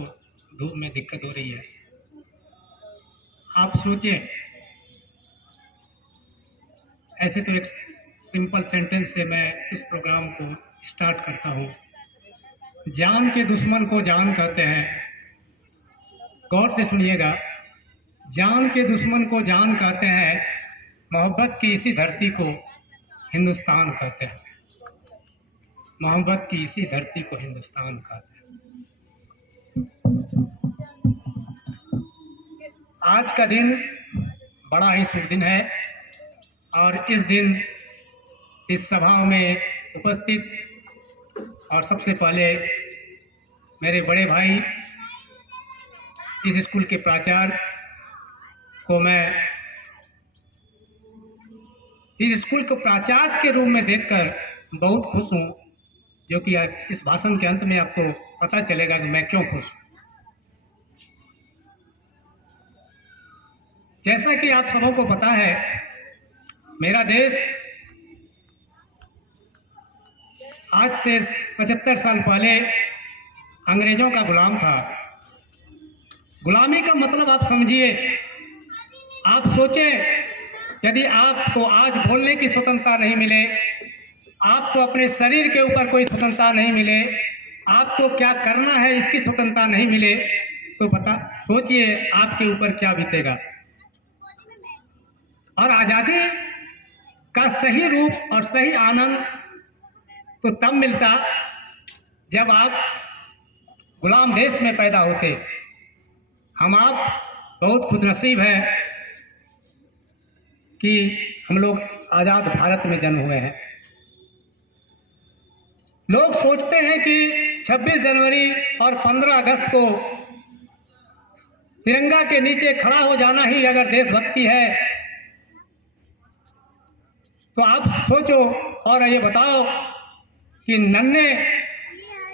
धूप में दिक्कत हो रही है। आप सोचें, ऐसे तो एक सिंपल सेंटेंस से मैं इस प्रोग्राम को स्टार्ट करता हूँ। जान के दुश्मन को जान कहते हैं। गौर से सुनिएगा, जान के दुश्मन को जान कहते हैं, मोहब्बत की इसी धरती को हिंदुस्तान कहते हैं। मोहब्बत की इसी धरती को हिंदुस्तान कहते हैं। आज का दिन बड़ा ही शुभ दिन है और इस दिन इस सभा में उपस्थित और सबसे पहले मेरे बड़े भाई इस स्कूल के प्राचार्य को मैं इस स्कूल को प्राचार्य के रूप में देखकर बहुत खुश हूँ, जो कि इस भाषण के अंत में आपको पता चलेगा कि मैं क्यों खुश हूँ। जैसा कि आप सबों को पता है, मेरा देश आज से 75 साल पहले अंग्रेजों का गुलाम था। गुलामी का मतलब आप समझिए। आप सोचें, यदि आपको आज बोलने की स्वतंत्रता नहीं मिले, आपको अपने शरीर के ऊपर कोई स्वतंत्रता नहीं मिले, आपको क्या करना है इसकी स्वतंत्रता नहीं मिले, तो सोचिए आपके ऊपर क्या बीतेगा। और आज़ादी का सही रूप और सही आनंद तो तब मिलता जब आप गुलाम देश में पैदा होते। हम आप बहुत खुदनसीब हैं कि हम लोग आज़ाद भारत में जन्म हुए हैं। लोग सोचते हैं कि 26 जनवरी और 15 अगस्त को तिरंगा के नीचे खड़ा हो जाना ही अगर देशभक्ति है, तो आप सोचो और ये बताओ कि नन्हे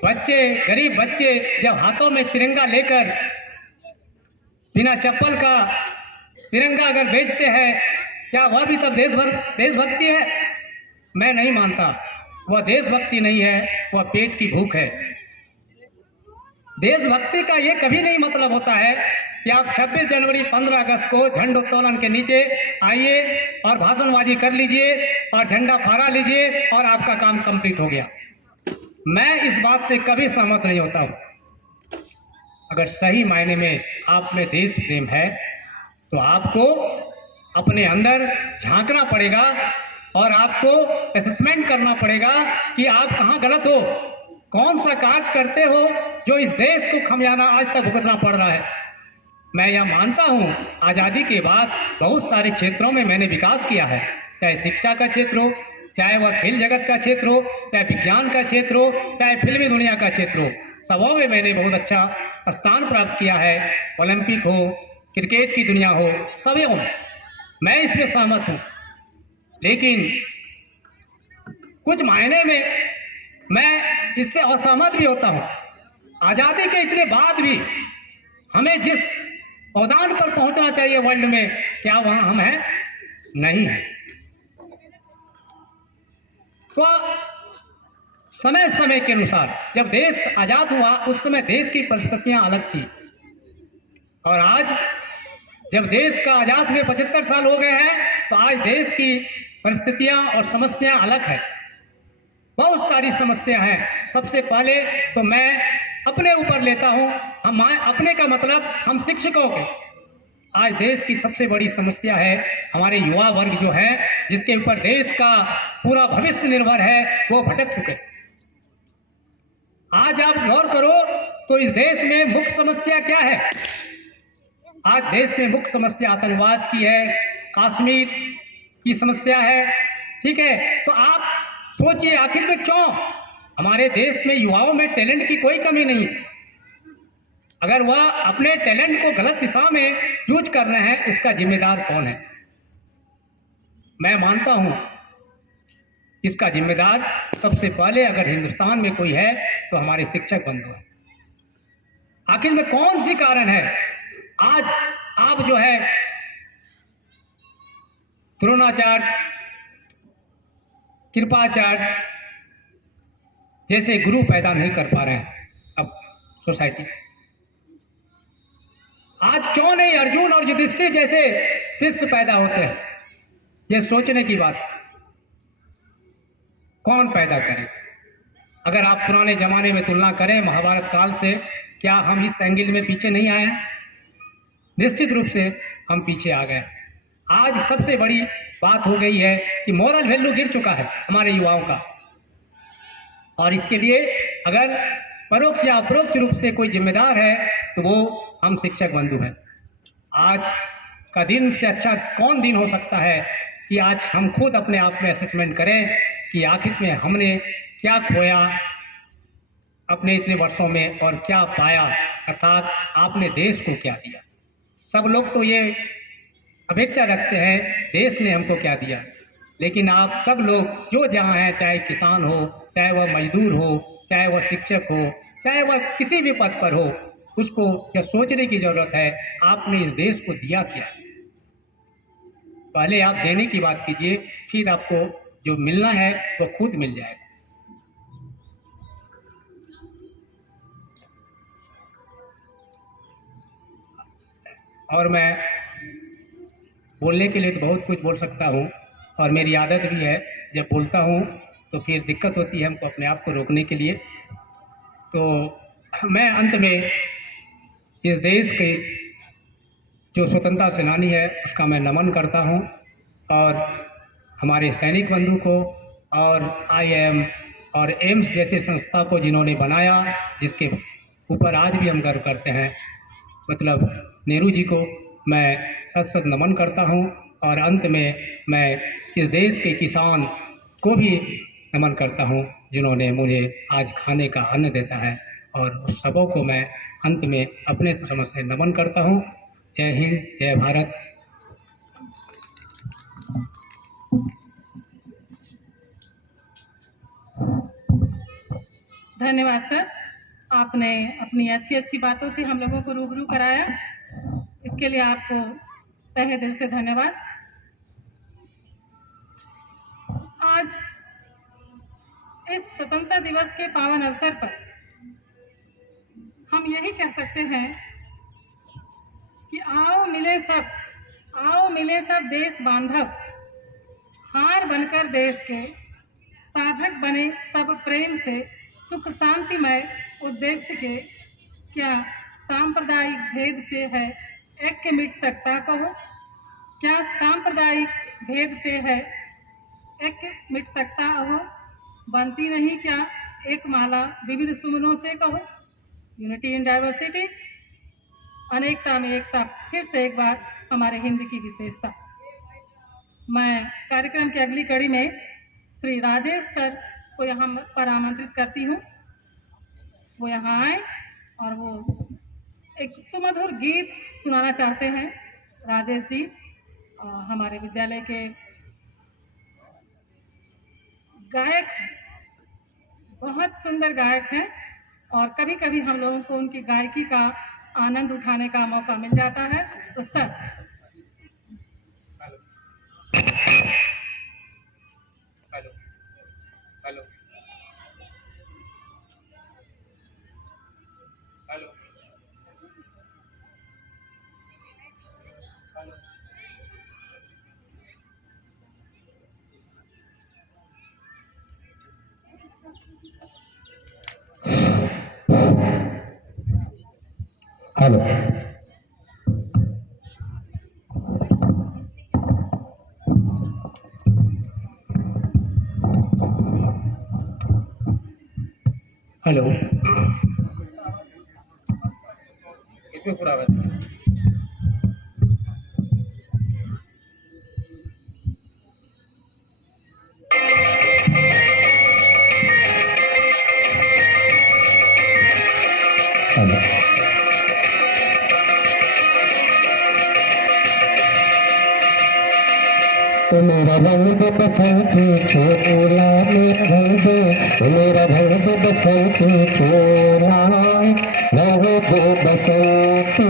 बच्चे, गरीब बच्चे जब हाथों में तिरंगा लेकर बिना चप्पल का तिरंगा अगर बेचते हैं, क्या वह भी तब देशभक्ति है? मैं नहीं मानता। वह देशभक्ति नहीं है, वह पेट की भूख है। देशभक्ति का ये कभी नहीं मतलब होता है कि आप 26 जनवरी 15 अगस्त को झंडोत्तोलन के नीचे आइए और भाषणबाजी कर लीजिए और झंडा फहरा लीजिए और आपका काम कंप्लीट हो गया। मैं इस बात से कभी सहमत नहीं होता हूं। अगर सही मायने में आप में देश प्रेम है तो आपको अपने अंदर झांकना पड़ेगा और आपको असेसमेंट करना पड़ेगा कि आप कहाँ गलत हो, कौन सा काज करते हो जो इस देश को खमियाना आज तक भुगतना पड़ रहा है। मैं यह मानता हूं आज़ादी के बाद बहुत सारे क्षेत्रों में मैंने विकास किया है, चाहे शिक्षा का क्षेत्र हो, चाहे वह खेल जगत का क्षेत्र हो, चाहे विज्ञान का क्षेत्र हो, चाहे फिल्मी दुनिया का क्षेत्र हो, सबों में मैंने बहुत अच्छा स्थान प्राप्त किया है। ओलंपिक हो, क्रिकेट की दुनिया हो, सभी में मैं इसमें सहमत हूँ। लेकिन कुछ मायने में मैं इससे असहमत भी होता हूँ। आज़ादी के इतने बाद भी हमें जिस अवदान पर पहुंचना चाहिए वर्ल्ड में, क्या वहां हम हैं? नहीं है। तो समय समय के अनुसार जब देश आजाद हुआ उस समय देश की परिस्थितियां अलग थी, और आज जब देश का आजाद हुए 75 साल हो गए हैं तो आज देश की परिस्थितियां और समस्याएं अलग है। बहुत सारी समस्या हैं। सबसे पहले तो मैं अपने ऊपर लेता हूं, हम अपने का मतलब हम शिक्षकों के। आज देश की सबसे बड़ी समस्या है हमारे युवा वर्ग जो है, जिसके ऊपर देश का पूरा भविष्य निर्भर है, वो भटक चुके। आज आप गौर करो तो इस देश में मुख्य समस्या क्या है? आज देश में मुख्य समस्या आतंकवाद की है, कश्मीर की समस्या है, ठीक है। तो आप सोचिए आखिर में क्यों हमारे देश में युवाओं में टैलेंट की कोई कमी नहीं। अगर वह अपने टैलेंट को गलत दिशा में यूज कर रहे हैं, इसका जिम्मेदार कौन है? मैं मानता हूं इसका जिम्मेदार सबसे पहले अगर हिंदुस्तान में कोई है तो हमारे शिक्षक बंधु हैं। आखिर में कौन सी कारण है आज आप जो है द्रोणाचार्य, कृपाचार्य जैसे गुरु पैदा नहीं कर पा रहे हैं अब सोसाइटी? आज क्यों नहीं अर्जुन और युधिष्ठिर जैसे शिष्य पैदा होते हैं? ये सोचने की बात। कौन पैदा करे? अगर आप पुराने जमाने में तुलना करें महाभारत काल से, क्या हम इस एंगल में पीछे नहीं आए हैं? निश्चित रूप से हम पीछे आ गए। आज सबसे बड़ी बात हो गई है कि मॉरल वैल्यू गिर चुका है हमारे युवाओं का, और इसके लिए अगर परोक्ष या अपरोक्ष रूप से कोई जिम्मेदार है तो वो हम शिक्षक बंधु हैं। आज का दिन से अच्छा कौन दिन हो सकता है कि आज हम खुद अपने आप में असेसमेंट करें कि आखिर में हमने क्या खोया अपने इतने वर्षों में और क्या पाया, अर्थात आपने देश को क्या दिया। सब लोग तो ये अपेक्षा रखते हैं देश ने हमको क्या दिया, लेकिन आप सब लोग जो जहाँ हैं, चाहे किसान हो, चाहे वह मजदूर हो, चाहे वह शिक्षक हो, चाहे वह किसी भी पद पर हो, उसको यह सोचने की जरूरत है आपने इस देश को दिया क्या। पहले आप देने की बात कीजिए, फिर आपको जो मिलना है वो खुद मिल जाएगा। और मैं बोलने के लिए तो बहुत कुछ बोल सकता हूँ, और मेरी आदत भी है जब बोलता हूँ तो फिर दिक्कत होती है हमको अपने आप को रोकने के लिए। तो मैं अंत में इस देश के जो स्वतंत्रता सेनानी है उसका मैं नमन करता हूँ, और हमारे सैनिक बंधु को और IIM और एम्स जैसे संस्था को जिन्होंने बनाया, जिसके ऊपर आज भी हम गर्व करते हैं, मतलब नेहरू जी को मैं सत सत नमन करता हूँ। और अंत में मैं इस देश के किसान को भी नमन करता हूँ जिन्होंने मुझे आज खाने का अन्न देता है, और उस सबों को मैं अंत में अपने तरफ से नमन करता हूँ। जय हिंद, जय भारत। धन्यवाद सर, आपने अपनी अच्छी अच्छी बातों से हम लोगों को रूबरू कराया, इसके लिए आपको तहे दिल से धन्यवाद। आज इस स्वतंत्रता दिवस के पावन अवसर पर हम हम यही कह सकते हैं कि आओ मिले सब देश बांधव, हार बनकर देश के साधक बने सब प्रेम से, सुख शांतिमय उद्देश्य के, क्या सांप्रदायिक भेद से है ऐक्य मिट सकता कहो? क्या सांप्रदायिक भेद से है ऐक्य मिट सकता हो? बनती नहीं क्या एक माला विविध सुमनों से कहो? यूनिटी इन डाइवर्सिटी, अनेकता में एकता, फिर से एक बार हमारे हिंदी की विशेषता। मैं कार्यक्रम की अगली कड़ी में श्री राजेश सर को यहाँ पर आमंत्रित करती हूँ। वो यहाँ आए और वो एक सुमधुर गीत सुनाना चाहते हैं। राजेश जी हमारे विद्यालय के गायक हैं, बहुत सुंदर गायक हैं और कभी कभी हम लोगों को उनकी गायकी का आनंद उठाने का मौका मिल जाता है। तो sir hello hello hello hello hello इसमें पूरा आवाज हेलो मेरा रंग दे बसंती छोला, मेरा रंग दे बसंती छोला, रंग दे बसंती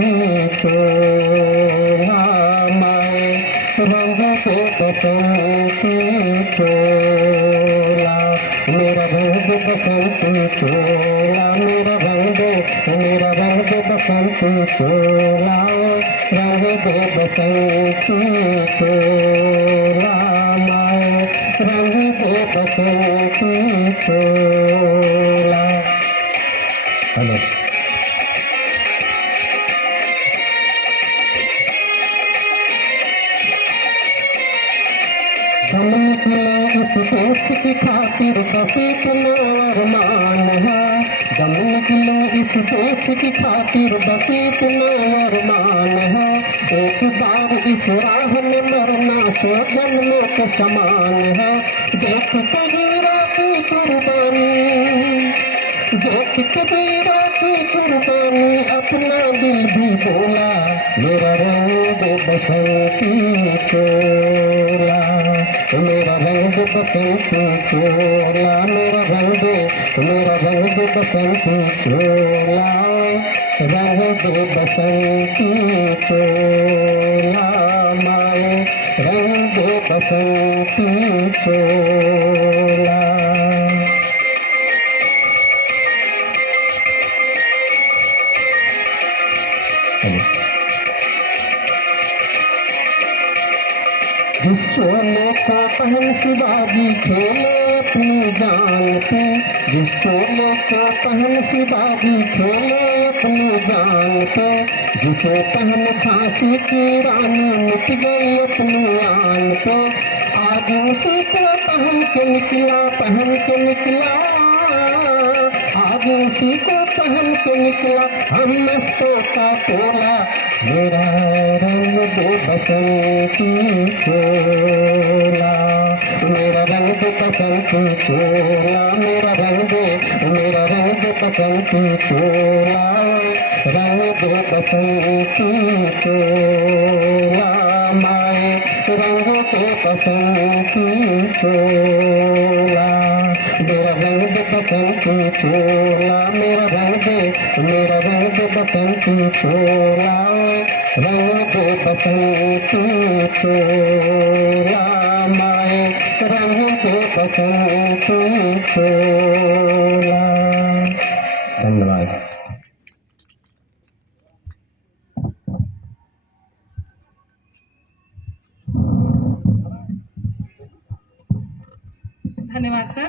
छोला, माए रंग दे बसंती छोला, मेरा रंग दे बसंती छोला, मेरा रंग दे बसंती छोला, रंग दे बसंती छोला, माए रंग दे बसंती छोला। हेलो हम निकले इस देश की खातिर बसे इतना अरमान है, हम निकले इस देश की खातिर बसे इतना अरमान है, एक बार इस राह में मरना 100 जन्मों के समान है। देख कबीरा की कुर्बानी, देख कबीरा की कुर्बानी, अपना दिल भी बोला, मेरा रंग बसंती चोला, मेरा रंग बसंती चोला, मेरा रंग बसंती चोला, रंग दे बसंती चोला, माए रंग दे बसंती चोला। जिस चोले को पहन शिवाजी खेले अपनी जान पे, जिस चोले को पहन शिवाजी खेले अपनी जान पे, जिसे पहन झांसी की रानी मिट गई अपनी आन पे, आज उसी को पहन के निकला, आज उसी को पहन के निकला हम मस्तों का टोला, मेरा रंग दे बसंती चोला, मेरा रंग दे बसंती चोला, मेरा रंग दे बसंती चोला, रंग दे बसंती चोला, माए रंग दे बसंती चोला, मेरा रंग दे बसंती चोला, मेरा रंग दे बसंती चोला, रंग दे बसंती चोला, माए रंग दे बसंती चोला। धन्यवाद। धन्यवाद सर।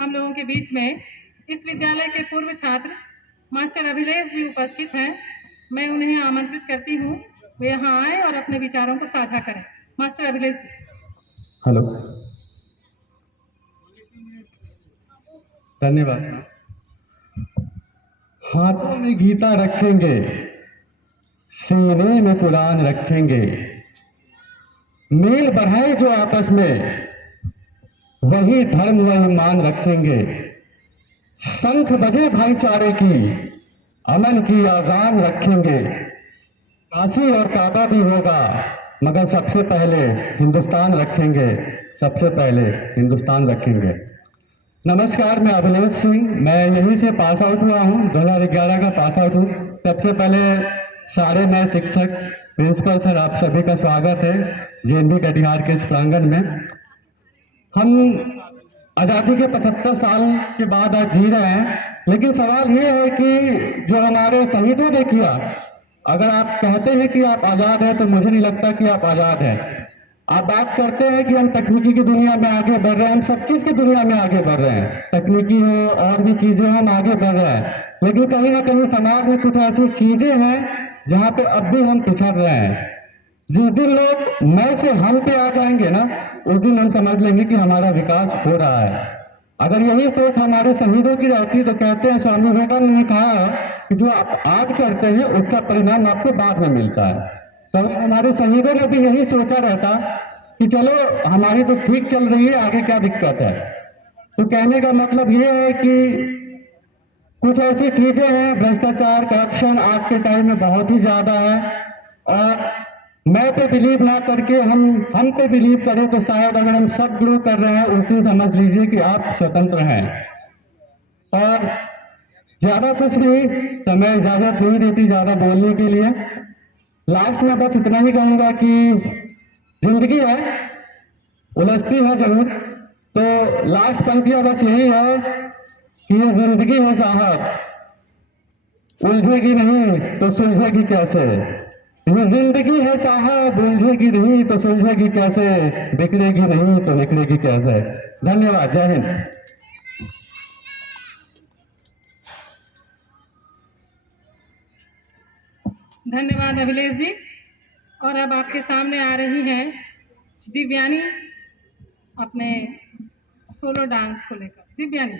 हम लोगों के बीच में इस विद्यालय के पूर्व छात्र मास्टर अभिलेष जी उपस्थित हैं। मैं उन्हें आमंत्रित करती हूँ वे यहाँ आए और अपने विचारों को साझा करें। मास्टर अभिलेष जी। हेलो, धन्यवाद। हाथों में गीता रखेंगे, सीने में कुरान रखेंगे, मेल बढ़ाए जो आपस में वही धर्म व ईमान रखेंगे। शंख बजे भाईचारे की, अमन की आजान रखेंगे। काशी और काबा भी होगा मगर सबसे पहले हिंदुस्तान रखेंगे, सबसे पहले हिंदुस्तान रखेंगे। नमस्कार, मैं अभिलेष सिंह, मैं यहीं से पास आउट हुआ हूँ, 2011 का पास आउट हूँ। सबसे पहले सारे नए शिक्षक, प्रिंसिपल सर, आप सभी का स्वागत है JNV कटिहार के इस प्रांगण में। हम आज़ादी के 75 साल के बाद आज जी रहे हैं, लेकिन सवाल ये है कि जो हमारे शहीदों ने किया, अगर आप कहते हैं कि आप आज़ाद हैं तो मुझे नहीं लगता कि आप आज़ाद हैं। आप बात करते हैं कि हम तकनीकी की दुनिया में आगे बढ़ रहे हैं, हम सब चीज़ की दुनिया में आगे बढ़ रहे हैं, तकनीकी हो और भी चीज़ें हम आगे बढ़ रहे हैं, लेकिन कहीं ना कहीं समाज में कुछ ऐसी चीज़ें हैं जहाँ पे अब भी हम पिछड़ रहे हैं। जिस दिन लोग मैं से हम पे आ जाएंगे ना, उस दिन हम समझ लेंगे कि हमारा विकास हो रहा है। अगर यही सोच हमारे शहीदों की रहती तो कहते हैं, स्वामी विवेकानंद ने कहा है कि जो आप आज करते हैं उसका परिणाम आपको बाद में मिलता है। तो हमारे शहीदों ने भी यही सोचा रहता कि चलो हमारी तो ठीक चल रही है, आगे क्या दिक्कत है। तो कहने का मतलब ये है कि कुछ ऐसी चीजें हैं, भ्रष्टाचार, करप्शन आज के टाइम में बहुत ही ज्यादा है, और मैं पे बिलीव ना करके हम पे बिलीव करें तो शायद अगर हम सब ग्रो कर रहे हैं उस दिन समझ लीजिए कि आप स्वतंत्र हैं। और ज्यादा कुछ नहीं, समय इजाजत नहीं देती ज्यादा बोलने के लिए। लास्ट में बस इतना ही कहूंगा कि जिंदगी है, उलझती है जरूर, तो लास्ट पंक्तियां बस यही है कि ये जिंदगी है साहब, उलझेगी नहीं तो सुलझेगी कैसे। ये जिंदगी है साहब, उलझेगी नहीं तो सुलझेगी कैसे, बिखरेगी नहीं तो निकलेगी कैसे। धन्यवाद, जय हिंद। धन्यवाद अभिलेष जी। और अब आपके सामने आ रही हैं दिव्यानी अपने सोलो डांस को लेकर। दिव्यानी।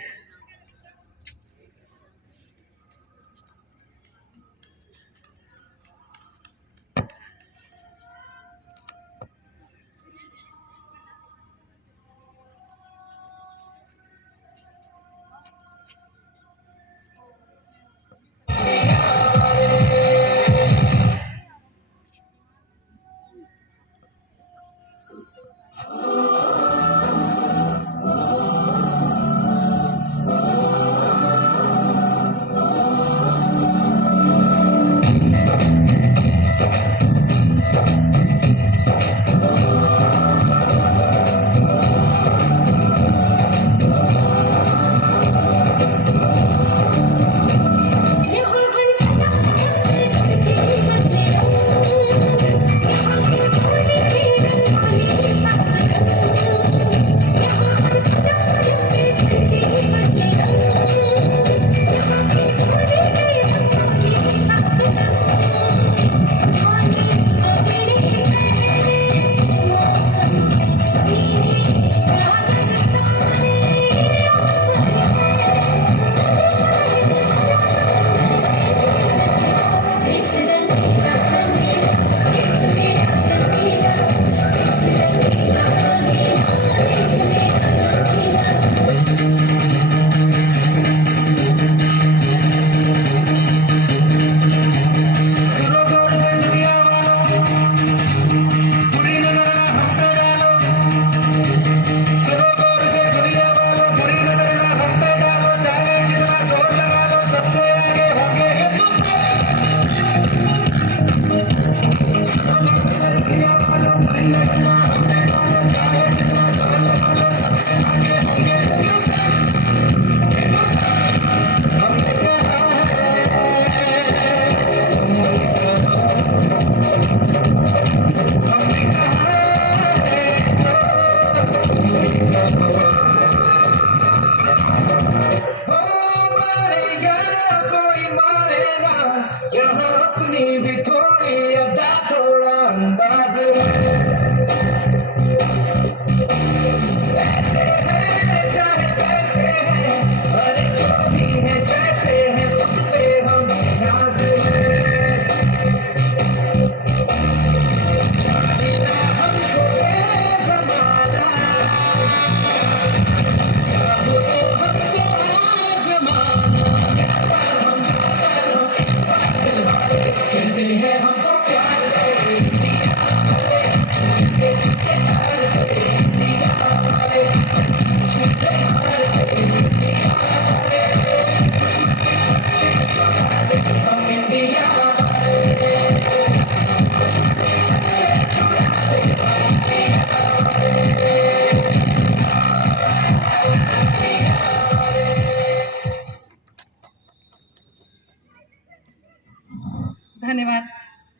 धन्यवाद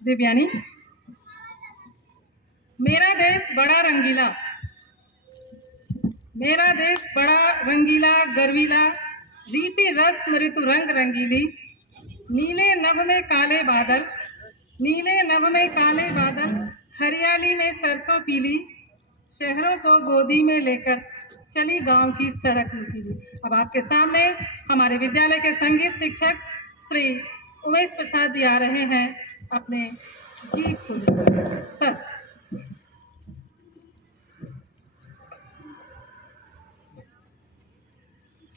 दिव्यानी। मेरा देश बड़ा रंगीला, मेरा देश बड़ा रंगीला गर्वीला, रीति रस्म ऋतु रंग रंगीली, नीले नभ में काले बादल, नीले नभ में काले बादल, हरियाली में सरसों पीली, शहरों को गोदी में लेकर चली गांव की सड़क नुकीली। अब आपके सामने हमारे विद्यालय के संगीत शिक्षक श्री उमेश प्रसाद जी आ रहे हैं अपने गीत को लेकर। Sir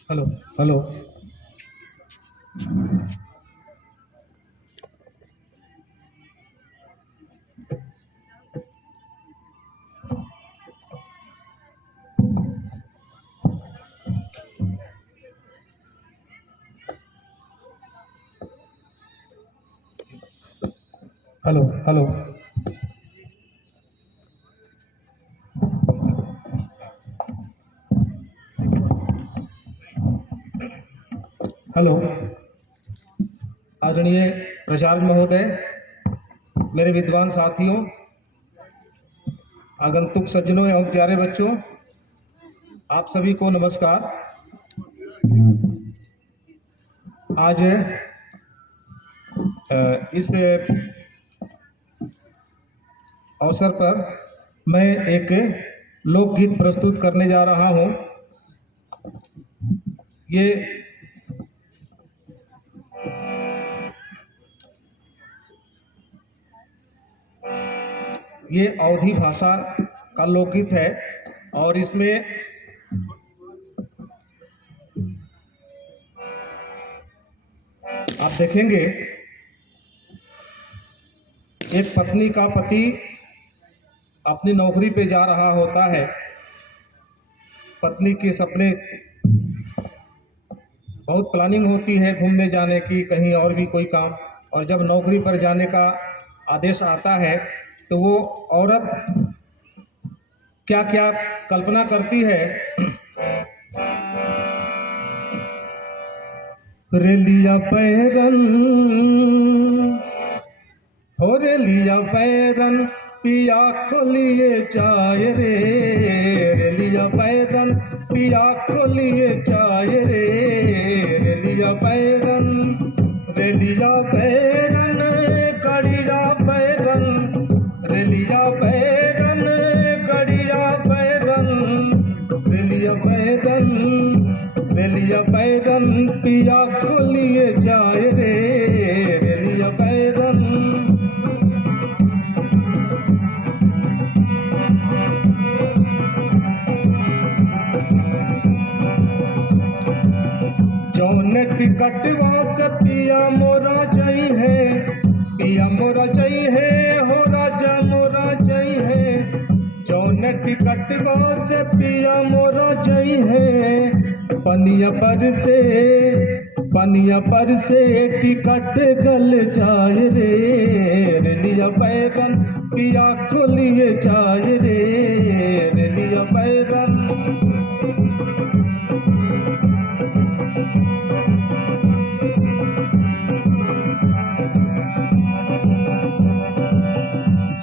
hello hello hello hello hello आदरणीय प्राचार्य महोदय, मेरे विद्वान साथियों, आगंतुक सज्जनों एवं प्यारे बच्चों, आप सभी को नमस्कार। आज इस अवसर पर मैं एक लोकगीत प्रस्तुत करने जा रहा हूं। ये अवधी भाषा का लोकगीत है और इसमें आप देखेंगे एक पत्नी का पति अपनी नौकरी पे जा रहा होता है। पत्नी के सपने बहुत प्लानिंग होती है घूमने जाने की, कहीं और भी कोई काम, और जब नौकरी पर जाने का आदेश आता है तो वो औरत क्या क्या कल्पना करती है। रेलिया पैरन हो रेलिया पैरन पिया को लिए चाय रे, रेलिया पैरन पिया को लिए चाय रे, रेलिया पैरन रेलिया पैरन कड़िया पैरन, रेलिया पैरन कड़िया पैरन, रेलिया पैरन रेलिया पैरन पिया को लिए जाए रे, रेलिया पैरन। जौन टिकटवा से पिया मोरा जई है, पिया मोरा जई है, हो राजा मोरा जई है। जौन टिकटवा से पिया मोरा जई है, पनिया पर से टिकट गल जाए रे, रेलिया पैरन पिया को लिए जाए रे, रेलिया पैरन।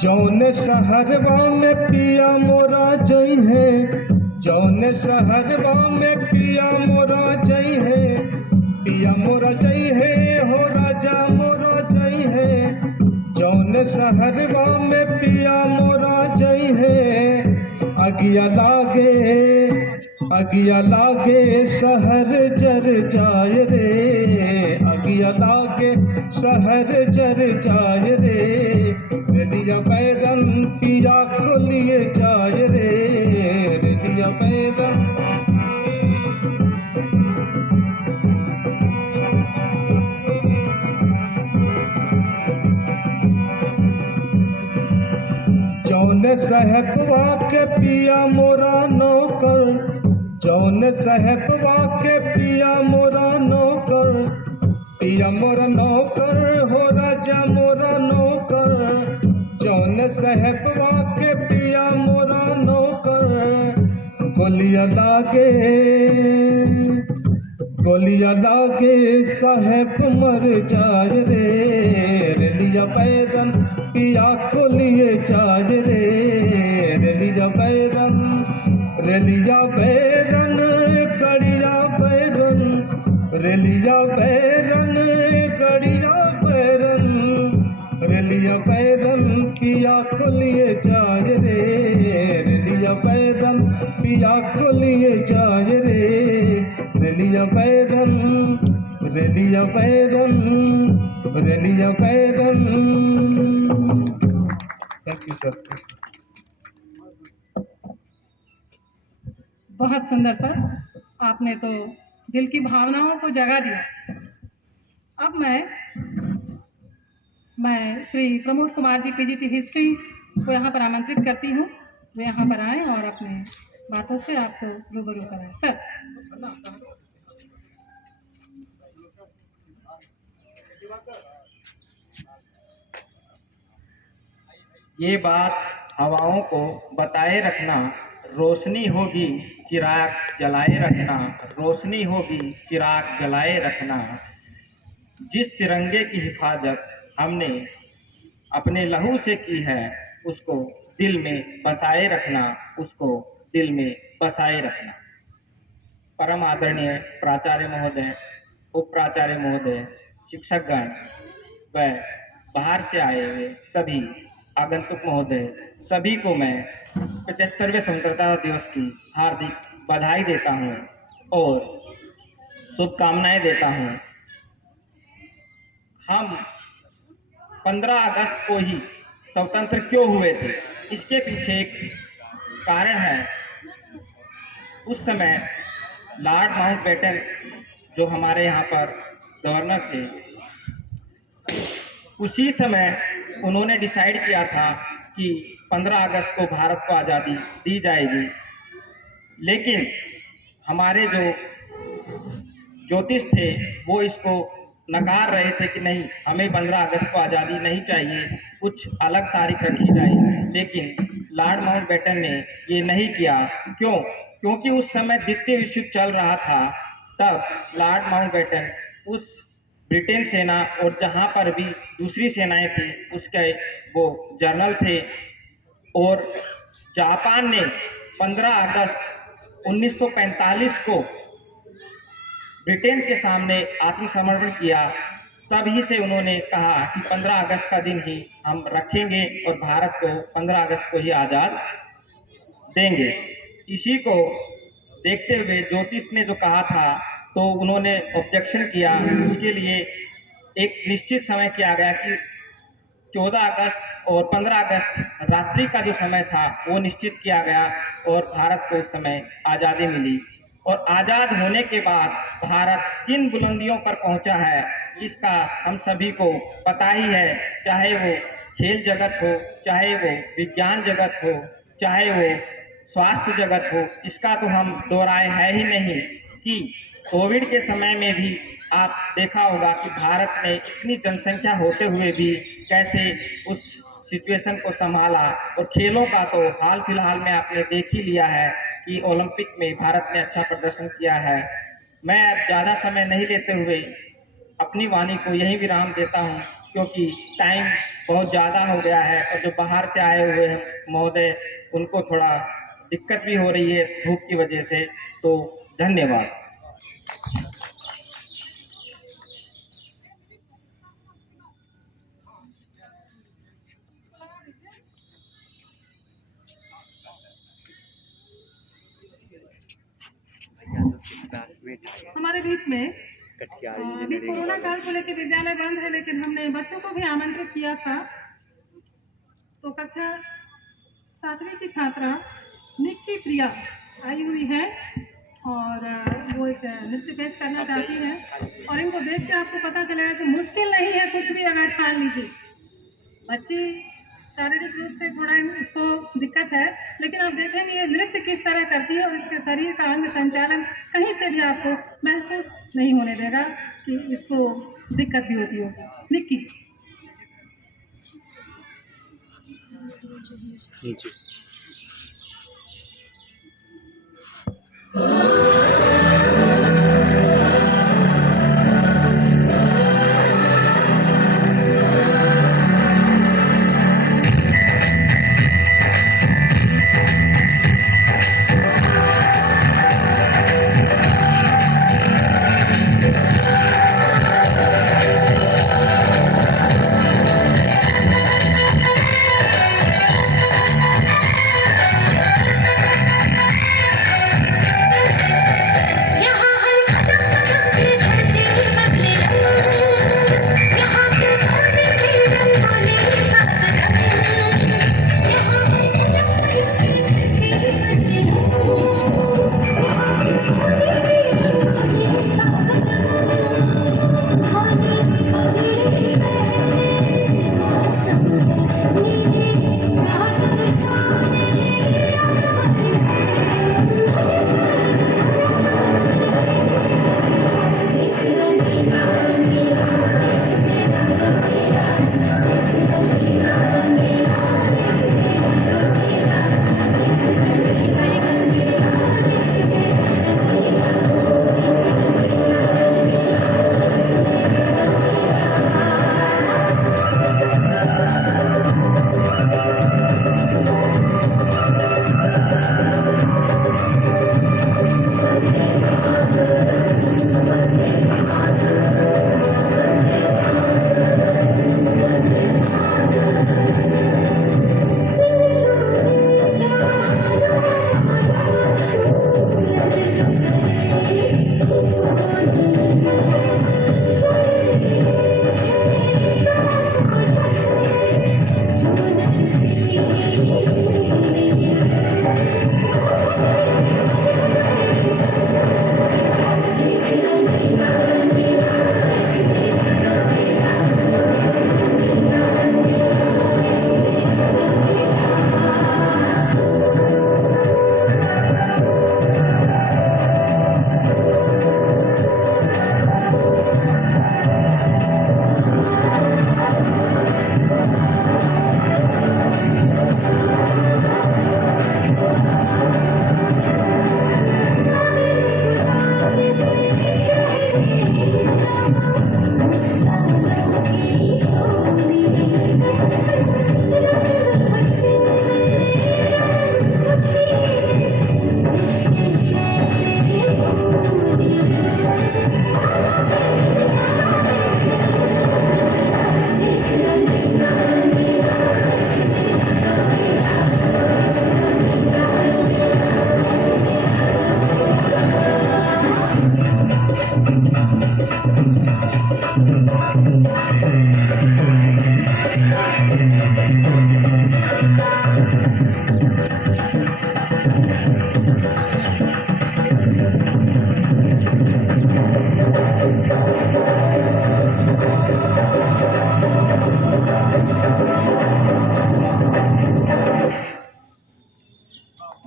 जौन शहरवा में पिया मोरा जई है, जौन शहरवा में पिया मोरा जई है, पिया मोरा जई है, हो राजा मोरा जई है। जौन शहरवा में पिया मोरा जई है, अगिया लागे शहर जर जाए रे, अगिया लागे शहर जर जाए रे, रेलिया पैरन पिया को लिए जाए रे, रेलिया पैरन। जौन साहबवा के पिया मोरा नौकर, जौन साहेबवा के पिया मोरा नौकर, पिया मोरा नौकर हो राजा मोरा नौकर। जौन साहेबवा के पिया मोरा नौकर, गोलियां लागे गोलियां लागे साहेब मर जाए रे। रेलिया बैरन पिया को लिए जाए रे। रेलिया बैरन रेलिया बैरन गड़िया बैरन, रेलिया बैरन गड़िया बैरन। रेलिया बैरन पिया को लिए जाए रे। रेलिया बैरन पिया को लिए जाए रे। रेलिया बैरन रेलिया बैरन रेलिया बैरन। Thank you sir. बहुत सुंदर सर, आपने तो दिल की भावनाओं को जगा दिया। अब मैं श्री प्रमोद कुमार जी पीजीटी हिस्ट्री को यहाँ पर आमंत्रित करती हूँ। वे यहाँ पर आएँ और अपने बातों से आपको रूबरू कराएं। सर। ये बात हवाओं को बताए रखना, रोशनी होगी चिराग जलाए रखना। रोशनी होगी चिराग जलाए रखना। जिस तिरंगे की हिफाजत हमने अपने लहू से की है, उसको दिल में बसाए रखना, उसको दिल में बसाए रखना। परम आदरणीय प्राचार्य महोदय, उप प्राचार्य महोदय, शिक्षकगण व बाहर से आए हुए सभी आगंतुक महोदय, सभी को मैं 75वें स्वतंत्रता दिवस की हार्दिक बधाई देता हूं और शुभकामनाएं देता हूं। हम 15 अगस्त को ही स्वतंत्र क्यों हुए थे, इसके पीछे एक कारण है। उस समय लॉर्ड माउंटबेटन जो हमारे यहाँ पर गवर्नर थे, उसी समय उन्होंने डिसाइड किया था कि 15 अगस्त को भारत को आज़ादी दी जाएगी। लेकिन हमारे जो ज्योतिष थे वो इसको नकार रहे थे कि नहीं, हमें 15 अगस्त को आज़ादी नहीं चाहिए, कुछ अलग तारीख रखी जाए। लेकिन लॉर्ड माउंटबेटन ने ये नहीं किया। क्यों? क्योंकि उस समय द्वितीय विश्व युद्ध चल रहा था। तब लॉर्ड माउंटबेटन उस ब्रिटेन सेना और जहाँ पर भी दूसरी सेनाएं थी उसके वो जनरल थे। और जापान ने 15 अगस्त 1945 को ब्रिटेन के सामने आत्मसमर्पण किया। तभी से उन्होंने कहा कि 15 अगस्त का दिन ही हम रखेंगे और भारत को 15 अगस्त को ही आज़ाद देंगे। इसी को देखते हुए ज्योतिष ने जो कहा था तो उन्होंने ऑब्जेक्शन किया। उसके लिए एक निश्चित समय किया गया कि 14 अगस्त और 15 अगस्त रात्रि का जो समय था वो निश्चित किया गया और भारत को उस समय आज़ादी मिली। और आज़ाद होने के बाद भारत किन बुलंदियों पर पहुंचा है इसका हम सभी को पता ही है। चाहे वो खेल जगत हो, चाहे वो विज्ञान जगत हो, चाहे वो स्वास्थ्य जगत हो, इसका तो हम दोहराए है ही नहीं कि कोविड के समय में भी आप देखा होगा कि भारत में इतनी जनसंख्या होते हुए भी कैसे उस सिचुएशन को संभाला। और खेलों का तो हाल फिलहाल में आपने देख ही लिया है कि ओलंपिक में भारत ने अच्छा प्रदर्शन किया है। मैं अब ज़्यादा समय नहीं लेते हुए अपनी वाणी को यहीं विराम देता हूं, क्योंकि टाइम बहुत ज़्यादा हो गया है और जो बाहर से आए हुए हैं महोदय उनको थोड़ा दिक्कत भी हो रही है धूप की वजह से। तो धन्यवाद। हमारे बीच में अभी कोरोना काल को लेकर विद्यालय बंद है, लेकिन हमने बच्चों को भी आमंत्रित किया था। तो कक्षा 7वीं की छात्रा निक्की प्रिया आई हुई है और वो एक नृत्य पेश करना चाहती है। और इनको देख के आपको पता चलेगा कि मुश्किल नहीं है कुछ भी, अगर ठान लीजिए। बच्ची शारीरिक रूप से थोड़ा इसको दिक्कत है, लेकिन आप देखेंगे ये नृत्य किस तरह करती है और इसके शरीर का अंग संचालन कहीं से भी आपको महसूस नहीं होने देगा कि इसको दिक्कत भी होती होगी। निक्की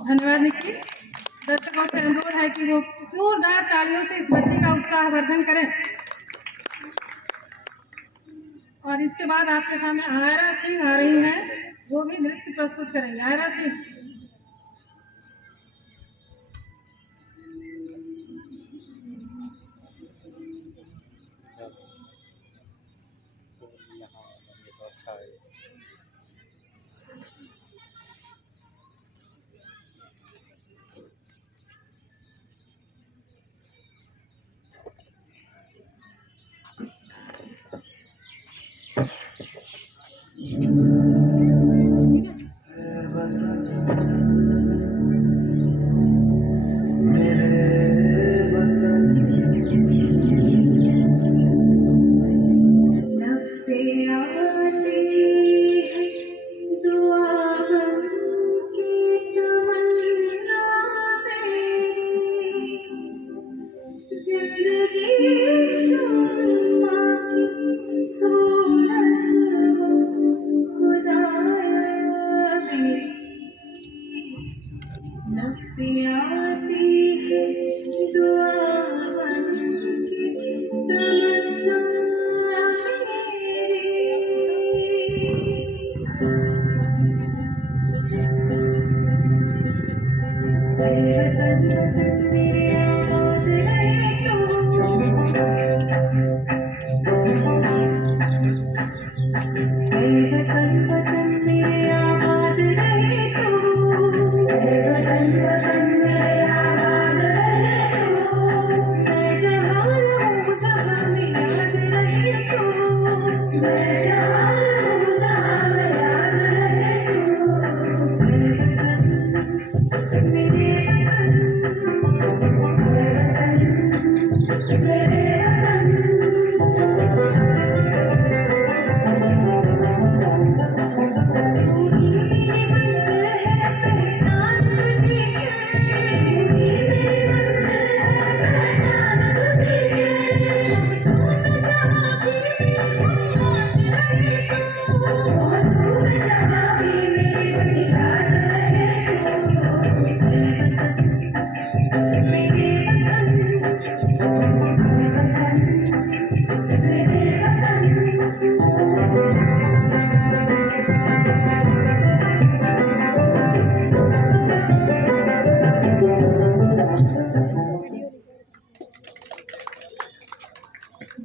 धन्यवाद निक्की। दर्शकों से अनुरोध है कि वो जोरदार तालियों से इस बच्ची का उत्साहवर्धन करें। और इसके बाद आपके सामने आयरा सिंह आ रही हैं, वो भी नृत्य प्रस्तुत करेंगे। आयरा सिंह।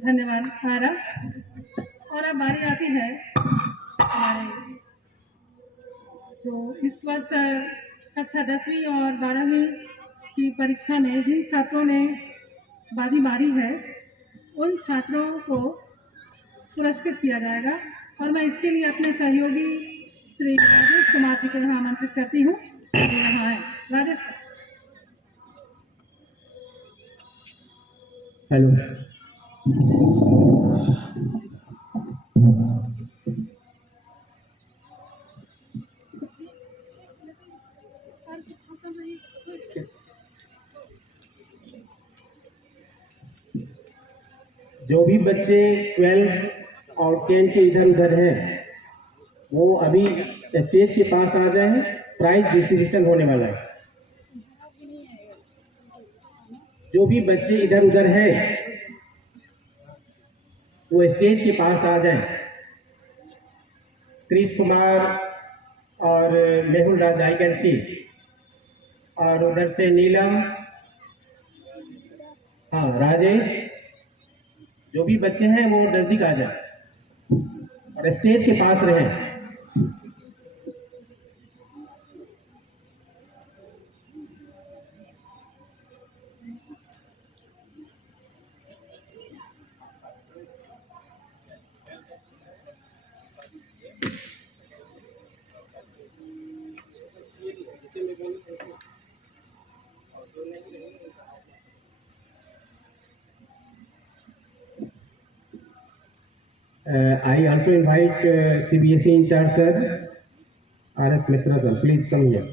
धन्यवाद सारा। और अब बारी आती है हमारे जो इस वर्ष कक्षा 10वीं और 12वीं की परीक्षा में जिन छात्रों ने बाजी मारी है उन छात्रों को पुरस्कृत किया जाएगा। और मैं इसके लिए अपने सहयोगी श्री राजेश कुमार जी को यहाँ आमंत्रित करती हूँ। यहाँ आए राजेश सर। हेलो, जो भी बच्चे 12 और 10 के इधर उधर हैं वो अभी स्टेज के पास आ जाएं, प्राइज डिस्ट्रीब्यूशन होने वाला है। जो भी बच्चे इधर उधर हैं वो स्टेज के पास आ जाएं। क्रिश कुमार और मेहुल राज आई कैन सी, और उधर से नीलम, हाँ राजेश, जो भी बच्चे हैं वो नजदीक आ जाए और स्टेज के पास रहें। I also invite CBSE in charge sir, R.S. Mishra sir, please come here.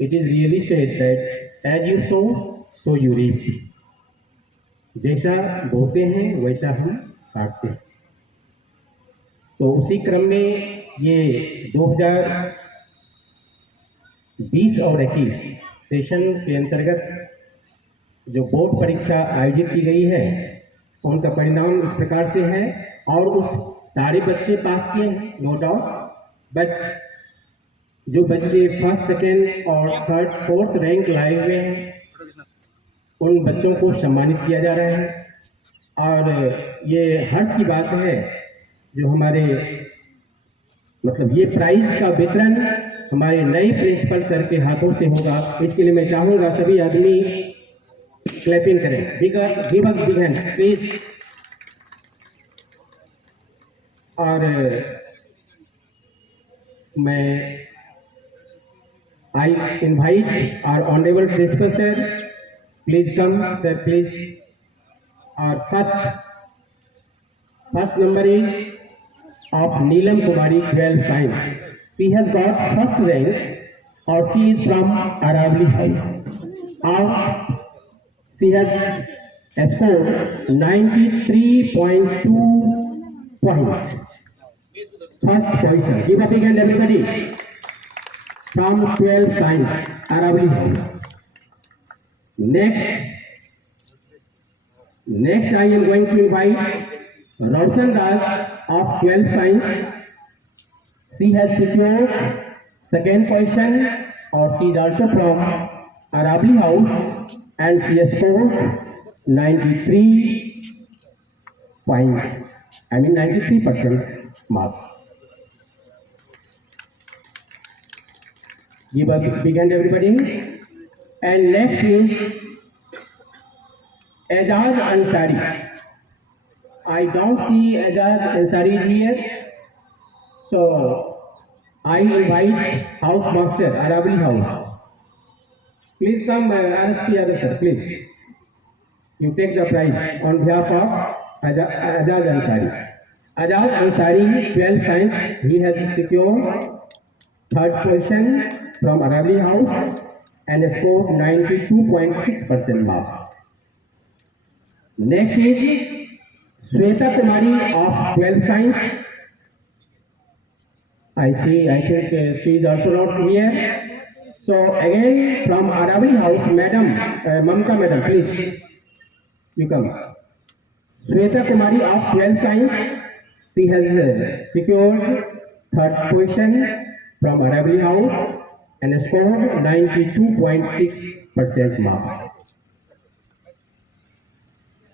It is really said that as you sow, so you reap. जैसा बोते हैं वैसा हम काटते हैं। तो उसी क्रम में ये 2020 और 21 सेशन के अंतर्गत जो बोर्ड परीक्षा आयोजित की गई है उनका परिणाम इस प्रकार से है। और उस सारे बच्चे पास किए हैं नो डाउट, बट जो बच्चे फर्स्ट, सेकेंड और थर्ड, फोर्थ रैंक लाए हुए हैं उन बच्चों को सम्मानित किया जा रहा है। और ये हर्ष की बात है जो हमारे मतलब ये प्राइज का वितरण हमारे नए प्रिंसिपल सर के हाथों से होगा। इसके लिए मैं चाहूँगा सभी आदमी क्लैपिंग करें। Big hand please. और मैं I invite our honourable principal sir, please come sir please. और first number is of Neelam Kumari, 12 science. She has got first rank or she is from Aravali house. She has scored 93.2 points. First position. Give a big hand everybody. From 12 science, Aravali house. Next I am going to invite Roshan Das of 12 science. She has secured second position, or she is also from Arabli House, and she has scored 93% marks. Give a big hand, everybody. And next is Ajaz Ansari. I don't see Ajaz Ansari here, so I invite House Master, Arabli House. Please come, RSP Yadav sir, please. You take the prize on behalf of Ajaz Ansari. Ajaz Ansari, 12 science, he has secured third position from Arabli House and scored 92.6% marks. Next is Sweta Kumari of 12 science. I think she is also not here. So again from Arabli House, Madam, Mamta Madam, please, you come. Sweta Kumari of 12 science, she has secured third position from Arabli House and scored 92.6% marks.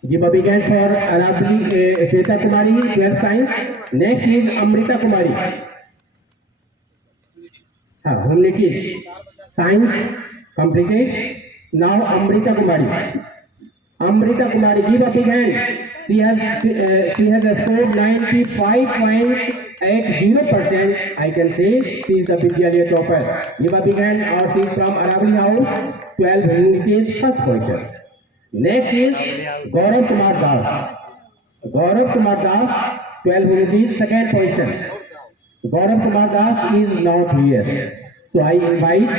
Give a big hand for Arabli, Sweta Kumari, 12 science. Next is Amrita Kumari. Humanities, science completed. Now Amrita Kumari. Amrita Kumari, give a big hand. She has scored 95.80%. I can say she is the Vidyalaya topper. Give a big hand. Or she is from Arabli House, 12 humanities, first position. Next is Gaurav Kumar Das. Gaurav Kumar Das, 12 humanities, second position. Gaurav Kumar Das is not here. So I invite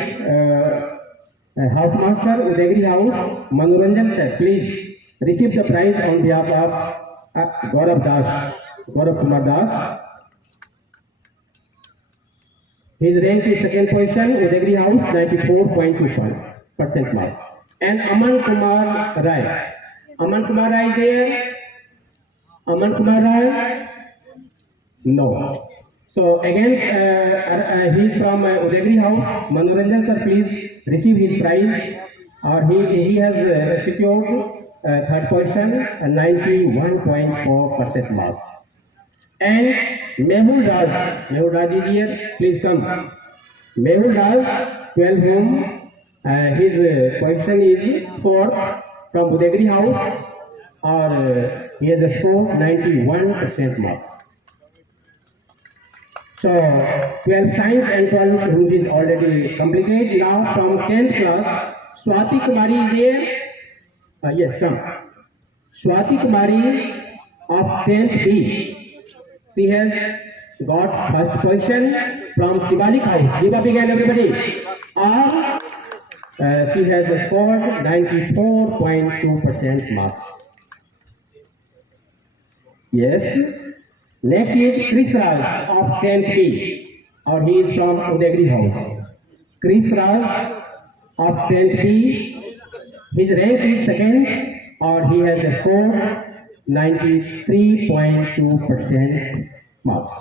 House Master, Udegri House, Manoranjan sir, please receive the prize on behalf of Gaurav Das, Gaurav Kumar Das. His rank is second position, Udegri House, 94.25% marks. And Aman Kumar Rai. Aman Kumar Rai there? Aman Kumar Rai? No. So again, he is from Udegri House. Manoranjan sir, please receive his prize. Or he has secured third position, 91.4% marks. And Mehul Raj is here. Please come. Mehul Raj, 12 home. His position is fourth from Udegri House. Or he has scored 91% marks. So 12 science and 12 Hindi is already completed. Now from 10th class, Swati Kumari is there. Yes, come. Swati Kumari of 10th B. She has got first position from Shivalik House. Give a big hand, everybody. She has scored 94.2% marks. Yes. Next is Chris Raj of 10th B, or he is from Udegri House. Chris Raj of 10th B, his rank is second, or he has scored 93.2% marks.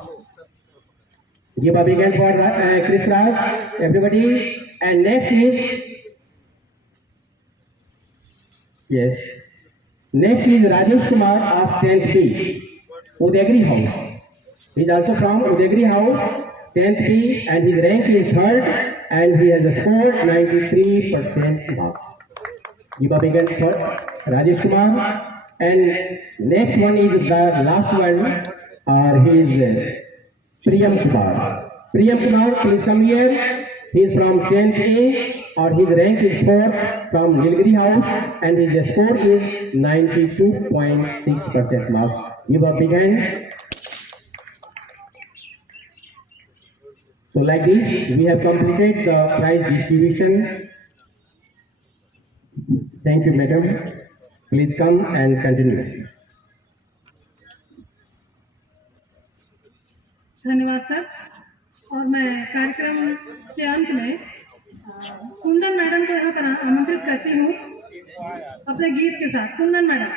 Give a big hand for Chris Raj, everybody. And next is, yes, next is Rajesh Kumar of 10th B. Udegri House. He is also from Udegri House, 10th B, and his rank is third, and he has scored 93% marks. Give a big hand for Rajesh Kumar. And next one is the last one, he is Priyam Kumar. Priyam Kumar, please come here. He is from 10th A, or his rank is fourth from Nilgiri House, and his score is 92.6% marks. Give a big hand. So like this, we have completed the prize distribution. Thank you, madam. Please come and continue. धन्यवाद sir. और मैं कार्यक्रम के अंत में Kundan madam को यहाँ पर आमंत्रित करती हूँ अपने गीत के साथ। कुंदन मैडम।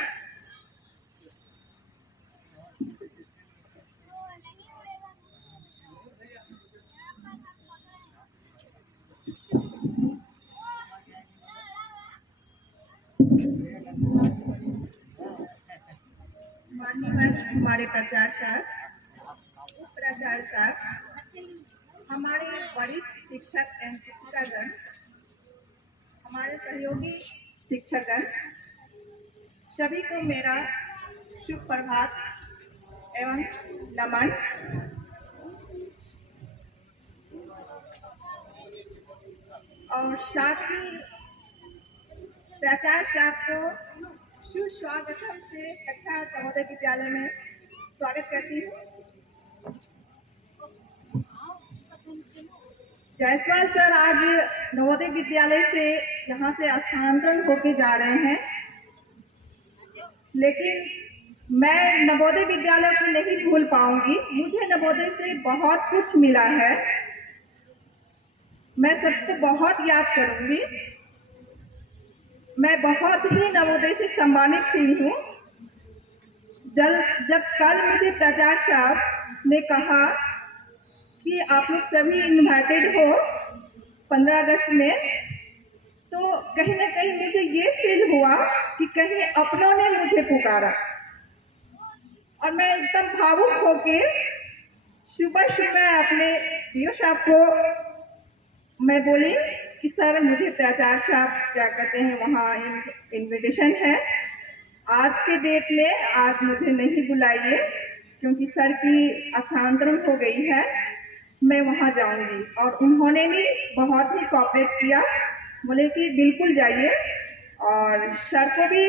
हमारे प्राचार्य साहब, हमारे वरिष्ठ शिक्षक एवं शिक्षिकागण, हमारे सहयोगी शिक्षकगण, सभी को मेरा शुभ प्रभात एवं नमन। और साथ ही प्राचार्य साहब को सुस्वागतम से कक्षा नवोदय विद्यालय में स्वागत करती हूँ। जायसवाल सर आज नवोदय विद्यालय से यहाँ से स्थानांतरण होके जा रहे हैं, लेकिन मैं नवोदय विद्यालय को नहीं भूल पाऊंगी। मुझे नवोदय से बहुत कुछ मिला है, मैं सबको बहुत याद करूंगी। मैं बहुत ही नवोदय से सम्मानित हुई हूँ। जब कल मुझे प्राचार्य साहब ने कहा कि आप लोग सभी इन्वाइटेड हो 15 अगस्त में, तो कहीं ना कहीं मुझे ये फील हुआ कि कहीं अपनों ने मुझे पुकारा, और मैं एकदम भावुक होके सुबह अपने डीओ साहब को मैं बोली कि सर मुझे प्राचार्य साहब क्या कहते हैं वहाँ इनविटेशन है, आज के डेट में आज मुझे नहीं बुलाइए क्योंकि सर की स्थानांतरण हो गई है, मैं वहाँ जाऊंगी। और उन्होंने भी बहुत ही कोऑपरेट किया, बोले कि बिल्कुल जाइए। और सर को भी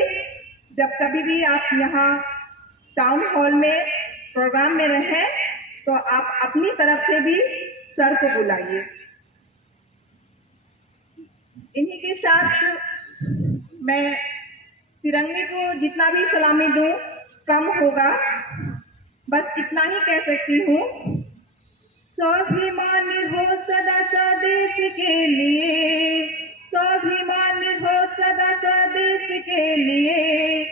जब कभी भी आप यहाँ टाउन हॉल में प्रोग्राम में रहें तो आप अपनी तरफ से भी सर को बुलाइए। इन्हीं के साथ मैं तिरंगे को जितना भी सलामी दूं कम होगा, बस इतना ही कह सकती हूँ। स्वाभिमान हो सदा स्वदेश के लिए, स्वाभिमान हो सदा स्वदेश के लिए,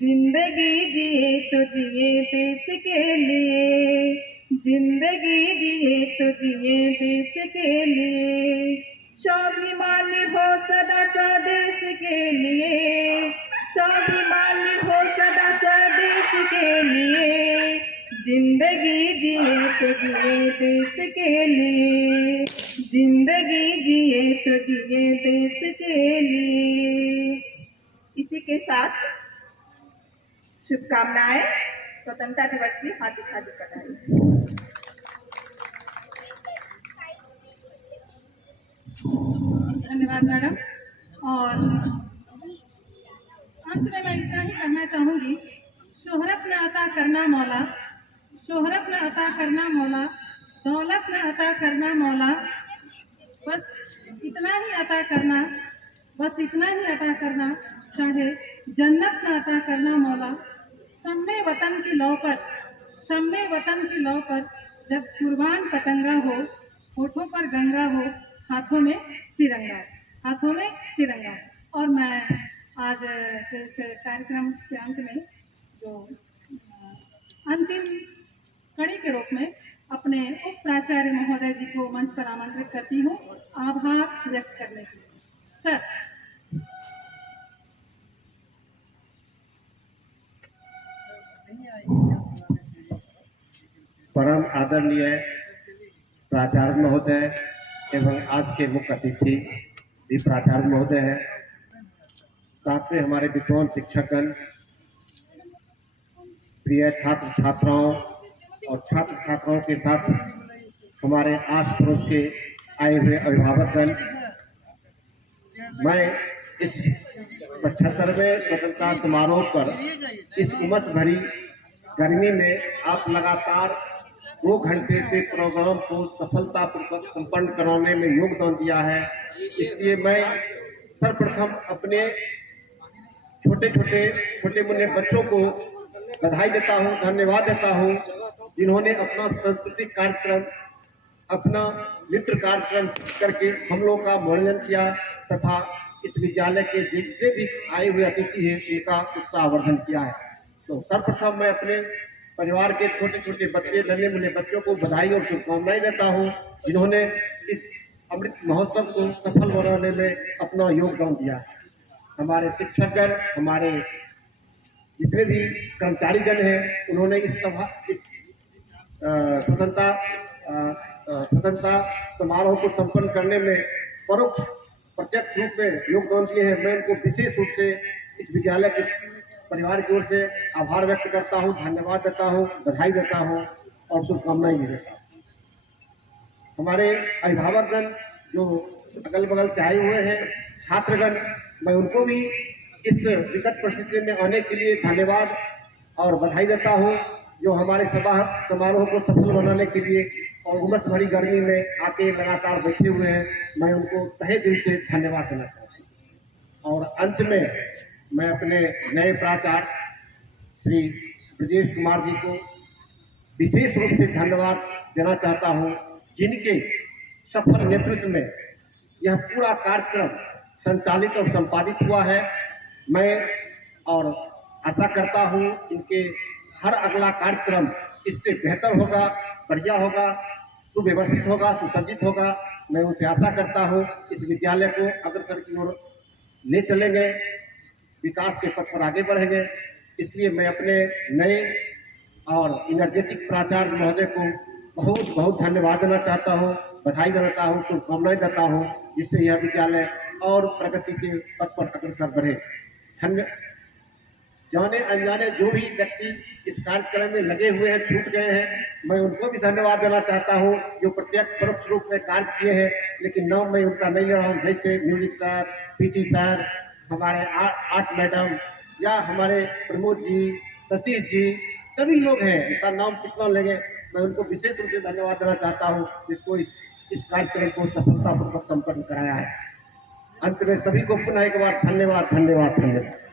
जिंदगी जिए तो जिए देश के लिए, जिंदगी जिए तो जिए देश के लिए। स्वाभिमान हो सदा स्वदेश के लिए, स्वाभिमान हो सदा स्वदेश के लिए, जिंदगी जिए तो जिए देश के लिए, जिंदगी जिए तो जिए देश के लिए। इसी के साथ शुभकामनाएं, स्वतंत्रता दिवस की हार्दिक हार्दिक बधाई। धन्यवाद मैडम। और अंत में मैं इतना ही कहना चाहूँगी, शोहरत न अता करना मौला, शोहरत न अता करना मौला, दौलत न अता करना मौला, बस इतना ही अता करना, बस इतना ही अता करना, चाहे जन्नत न अता करना मौला। शम्मे वतन की लौ पर, शम्मे वतन की लौ पर जब कुर्बान पतंगा हो, होठों पर गंगा हो, हाथों में तिरंगा, हाथों में तिरंगा। और मैं आज इस कार्यक्रम के अंत में जो अंतिम कड़ी के रूप में अपने उप प्राचार्य महोदय जी को मंच पर आमंत्रित करती हूँ आभार व्यक्त करने के लिए। सर। परम आदरणीय प्राचार्य महोदय एवं आज के मुख्य अतिथि भी प्राचार्य महोदय हैं, साथ में हमारे विद्वान शिक्षकगण, प्रिय छात्र छात्राओं और छात्र छात्राओं के साथ हमारे आस पड़ोस के आए हुए अभिभावकगण, मैं इस 75वें स्वतंत्रता समारोह पर इस उमस भरी गर्मी में आप लगातार 2 घंटे से प्रोग्राम को सफलतापूर्वक संपन्न कराने में योगदान दिया है, इसलिए मैं सर्वप्रथम अपने छोटे मुन्ने बच्चों को बधाई देता हूं, धन्यवाद देता हूं, जिन्होंने अपना सांस्कृतिक कार्यक्रम, अपना नृत्य कार्यक्रम करके हम लोगों का मनोरंजन किया तथा इस विद्यालय के जितने भी आए हुए अतिथि हैं उनका उत्साहवर्धन किया है। तो सर्वप्रथम मैं अपने परिवार के छोटे बच्चे, नन्हे मुन्ने बच्चों को बधाई और शुभकामनाएं देता हूं, जिन्होंने इस अमृत महोत्सव को सफल बनाने में अपना योगदान दिया। हमारे शिक्षकगण, हमारे जितने भी कर्मचारीगण हैं उन्होंने इस स्वतंत्रता समारोह को संपन्न करने में परोक्ष प्रत्यक्ष रूप में योगदान दिए हैं। मैं उनको विशेष रूप से इस विद्यालय के परिवार की ओर से आभार व्यक्त करता हूँ, धन्यवाद देता हूँ, बधाई देता हूँ और शुभकामनाएं भी देता हूँ। हमारे अभिभावकगण जो अगल बगल से आए हुए हैं, छात्रगण, मैं उनको भी इस विकट परिस्थिति में आने के लिए धन्यवाद और बधाई देता हूँ। जो हमारे समारोह को सफल बनाने के लिए और उमस भरी गर्मी में आके लगातार बैठे हुए हैं, मैं उनको तहे दिल से धन्यवाद देना चाहता हूँ। और अंत में मैं अपने नए प्राचार्य श्री ब्रजेश कुमार जी को विशेष रूप से धन्यवाद देना चाहता हूँ, जिनके सफल नेतृत्व में यह पूरा कार्यक्रम संचालित और संपादित हुआ है। मैं और आशा करता हूँ इनके हर अगला कार्यक्रम इससे बेहतर होगा, बढ़िया होगा, सुव्यवस्थित होगा, सुसज्जित होगा। मैं उनसे आशा करता हूँ इस विद्यालय को अग्रसर की ओर ले चलेंगे, विकास के पथ पर आगे बढ़ेंगे। इसलिए मैं अपने नए और इनर्जेटिक प्राचार्य महोदय को बहुत बहुत धन्यवाद देना चाहता हूँ, बधाई देना चाहता हूँ, शुभकामनाएं देता हूँ, जिससे यह विद्यालय और प्रगति के पथ पर अग्रसर बढ़े। जाने अनजाने जो भी व्यक्ति इस कार्यक्रम में लगे हुए हैं, छूट गए हैं, मैं उनको भी धन्यवाद देना चाहता हूं, जो प्रत्यक्ष परोक्ष रूप में कार्य किए हैं, लेकिन नाम मैं उनका नहीं ले रहा हूं। जैसे म्यूजिक सर, पीटी सर, हमारे आर्ट मैडम या हमारे प्रमोद जी, सतीश जी, सभी लोग हैं, इसका नाम कितना लेंगे। मैं उनको विशेष रूप से धन्यवाद देना चाहता हूँ, जिसको इस कार्यक्रम को सफलतापूर्वक संपन्न कराया है। अंत में सभी को पुनः एक बार धन्यवाद धन्यवाद धन्यवाद।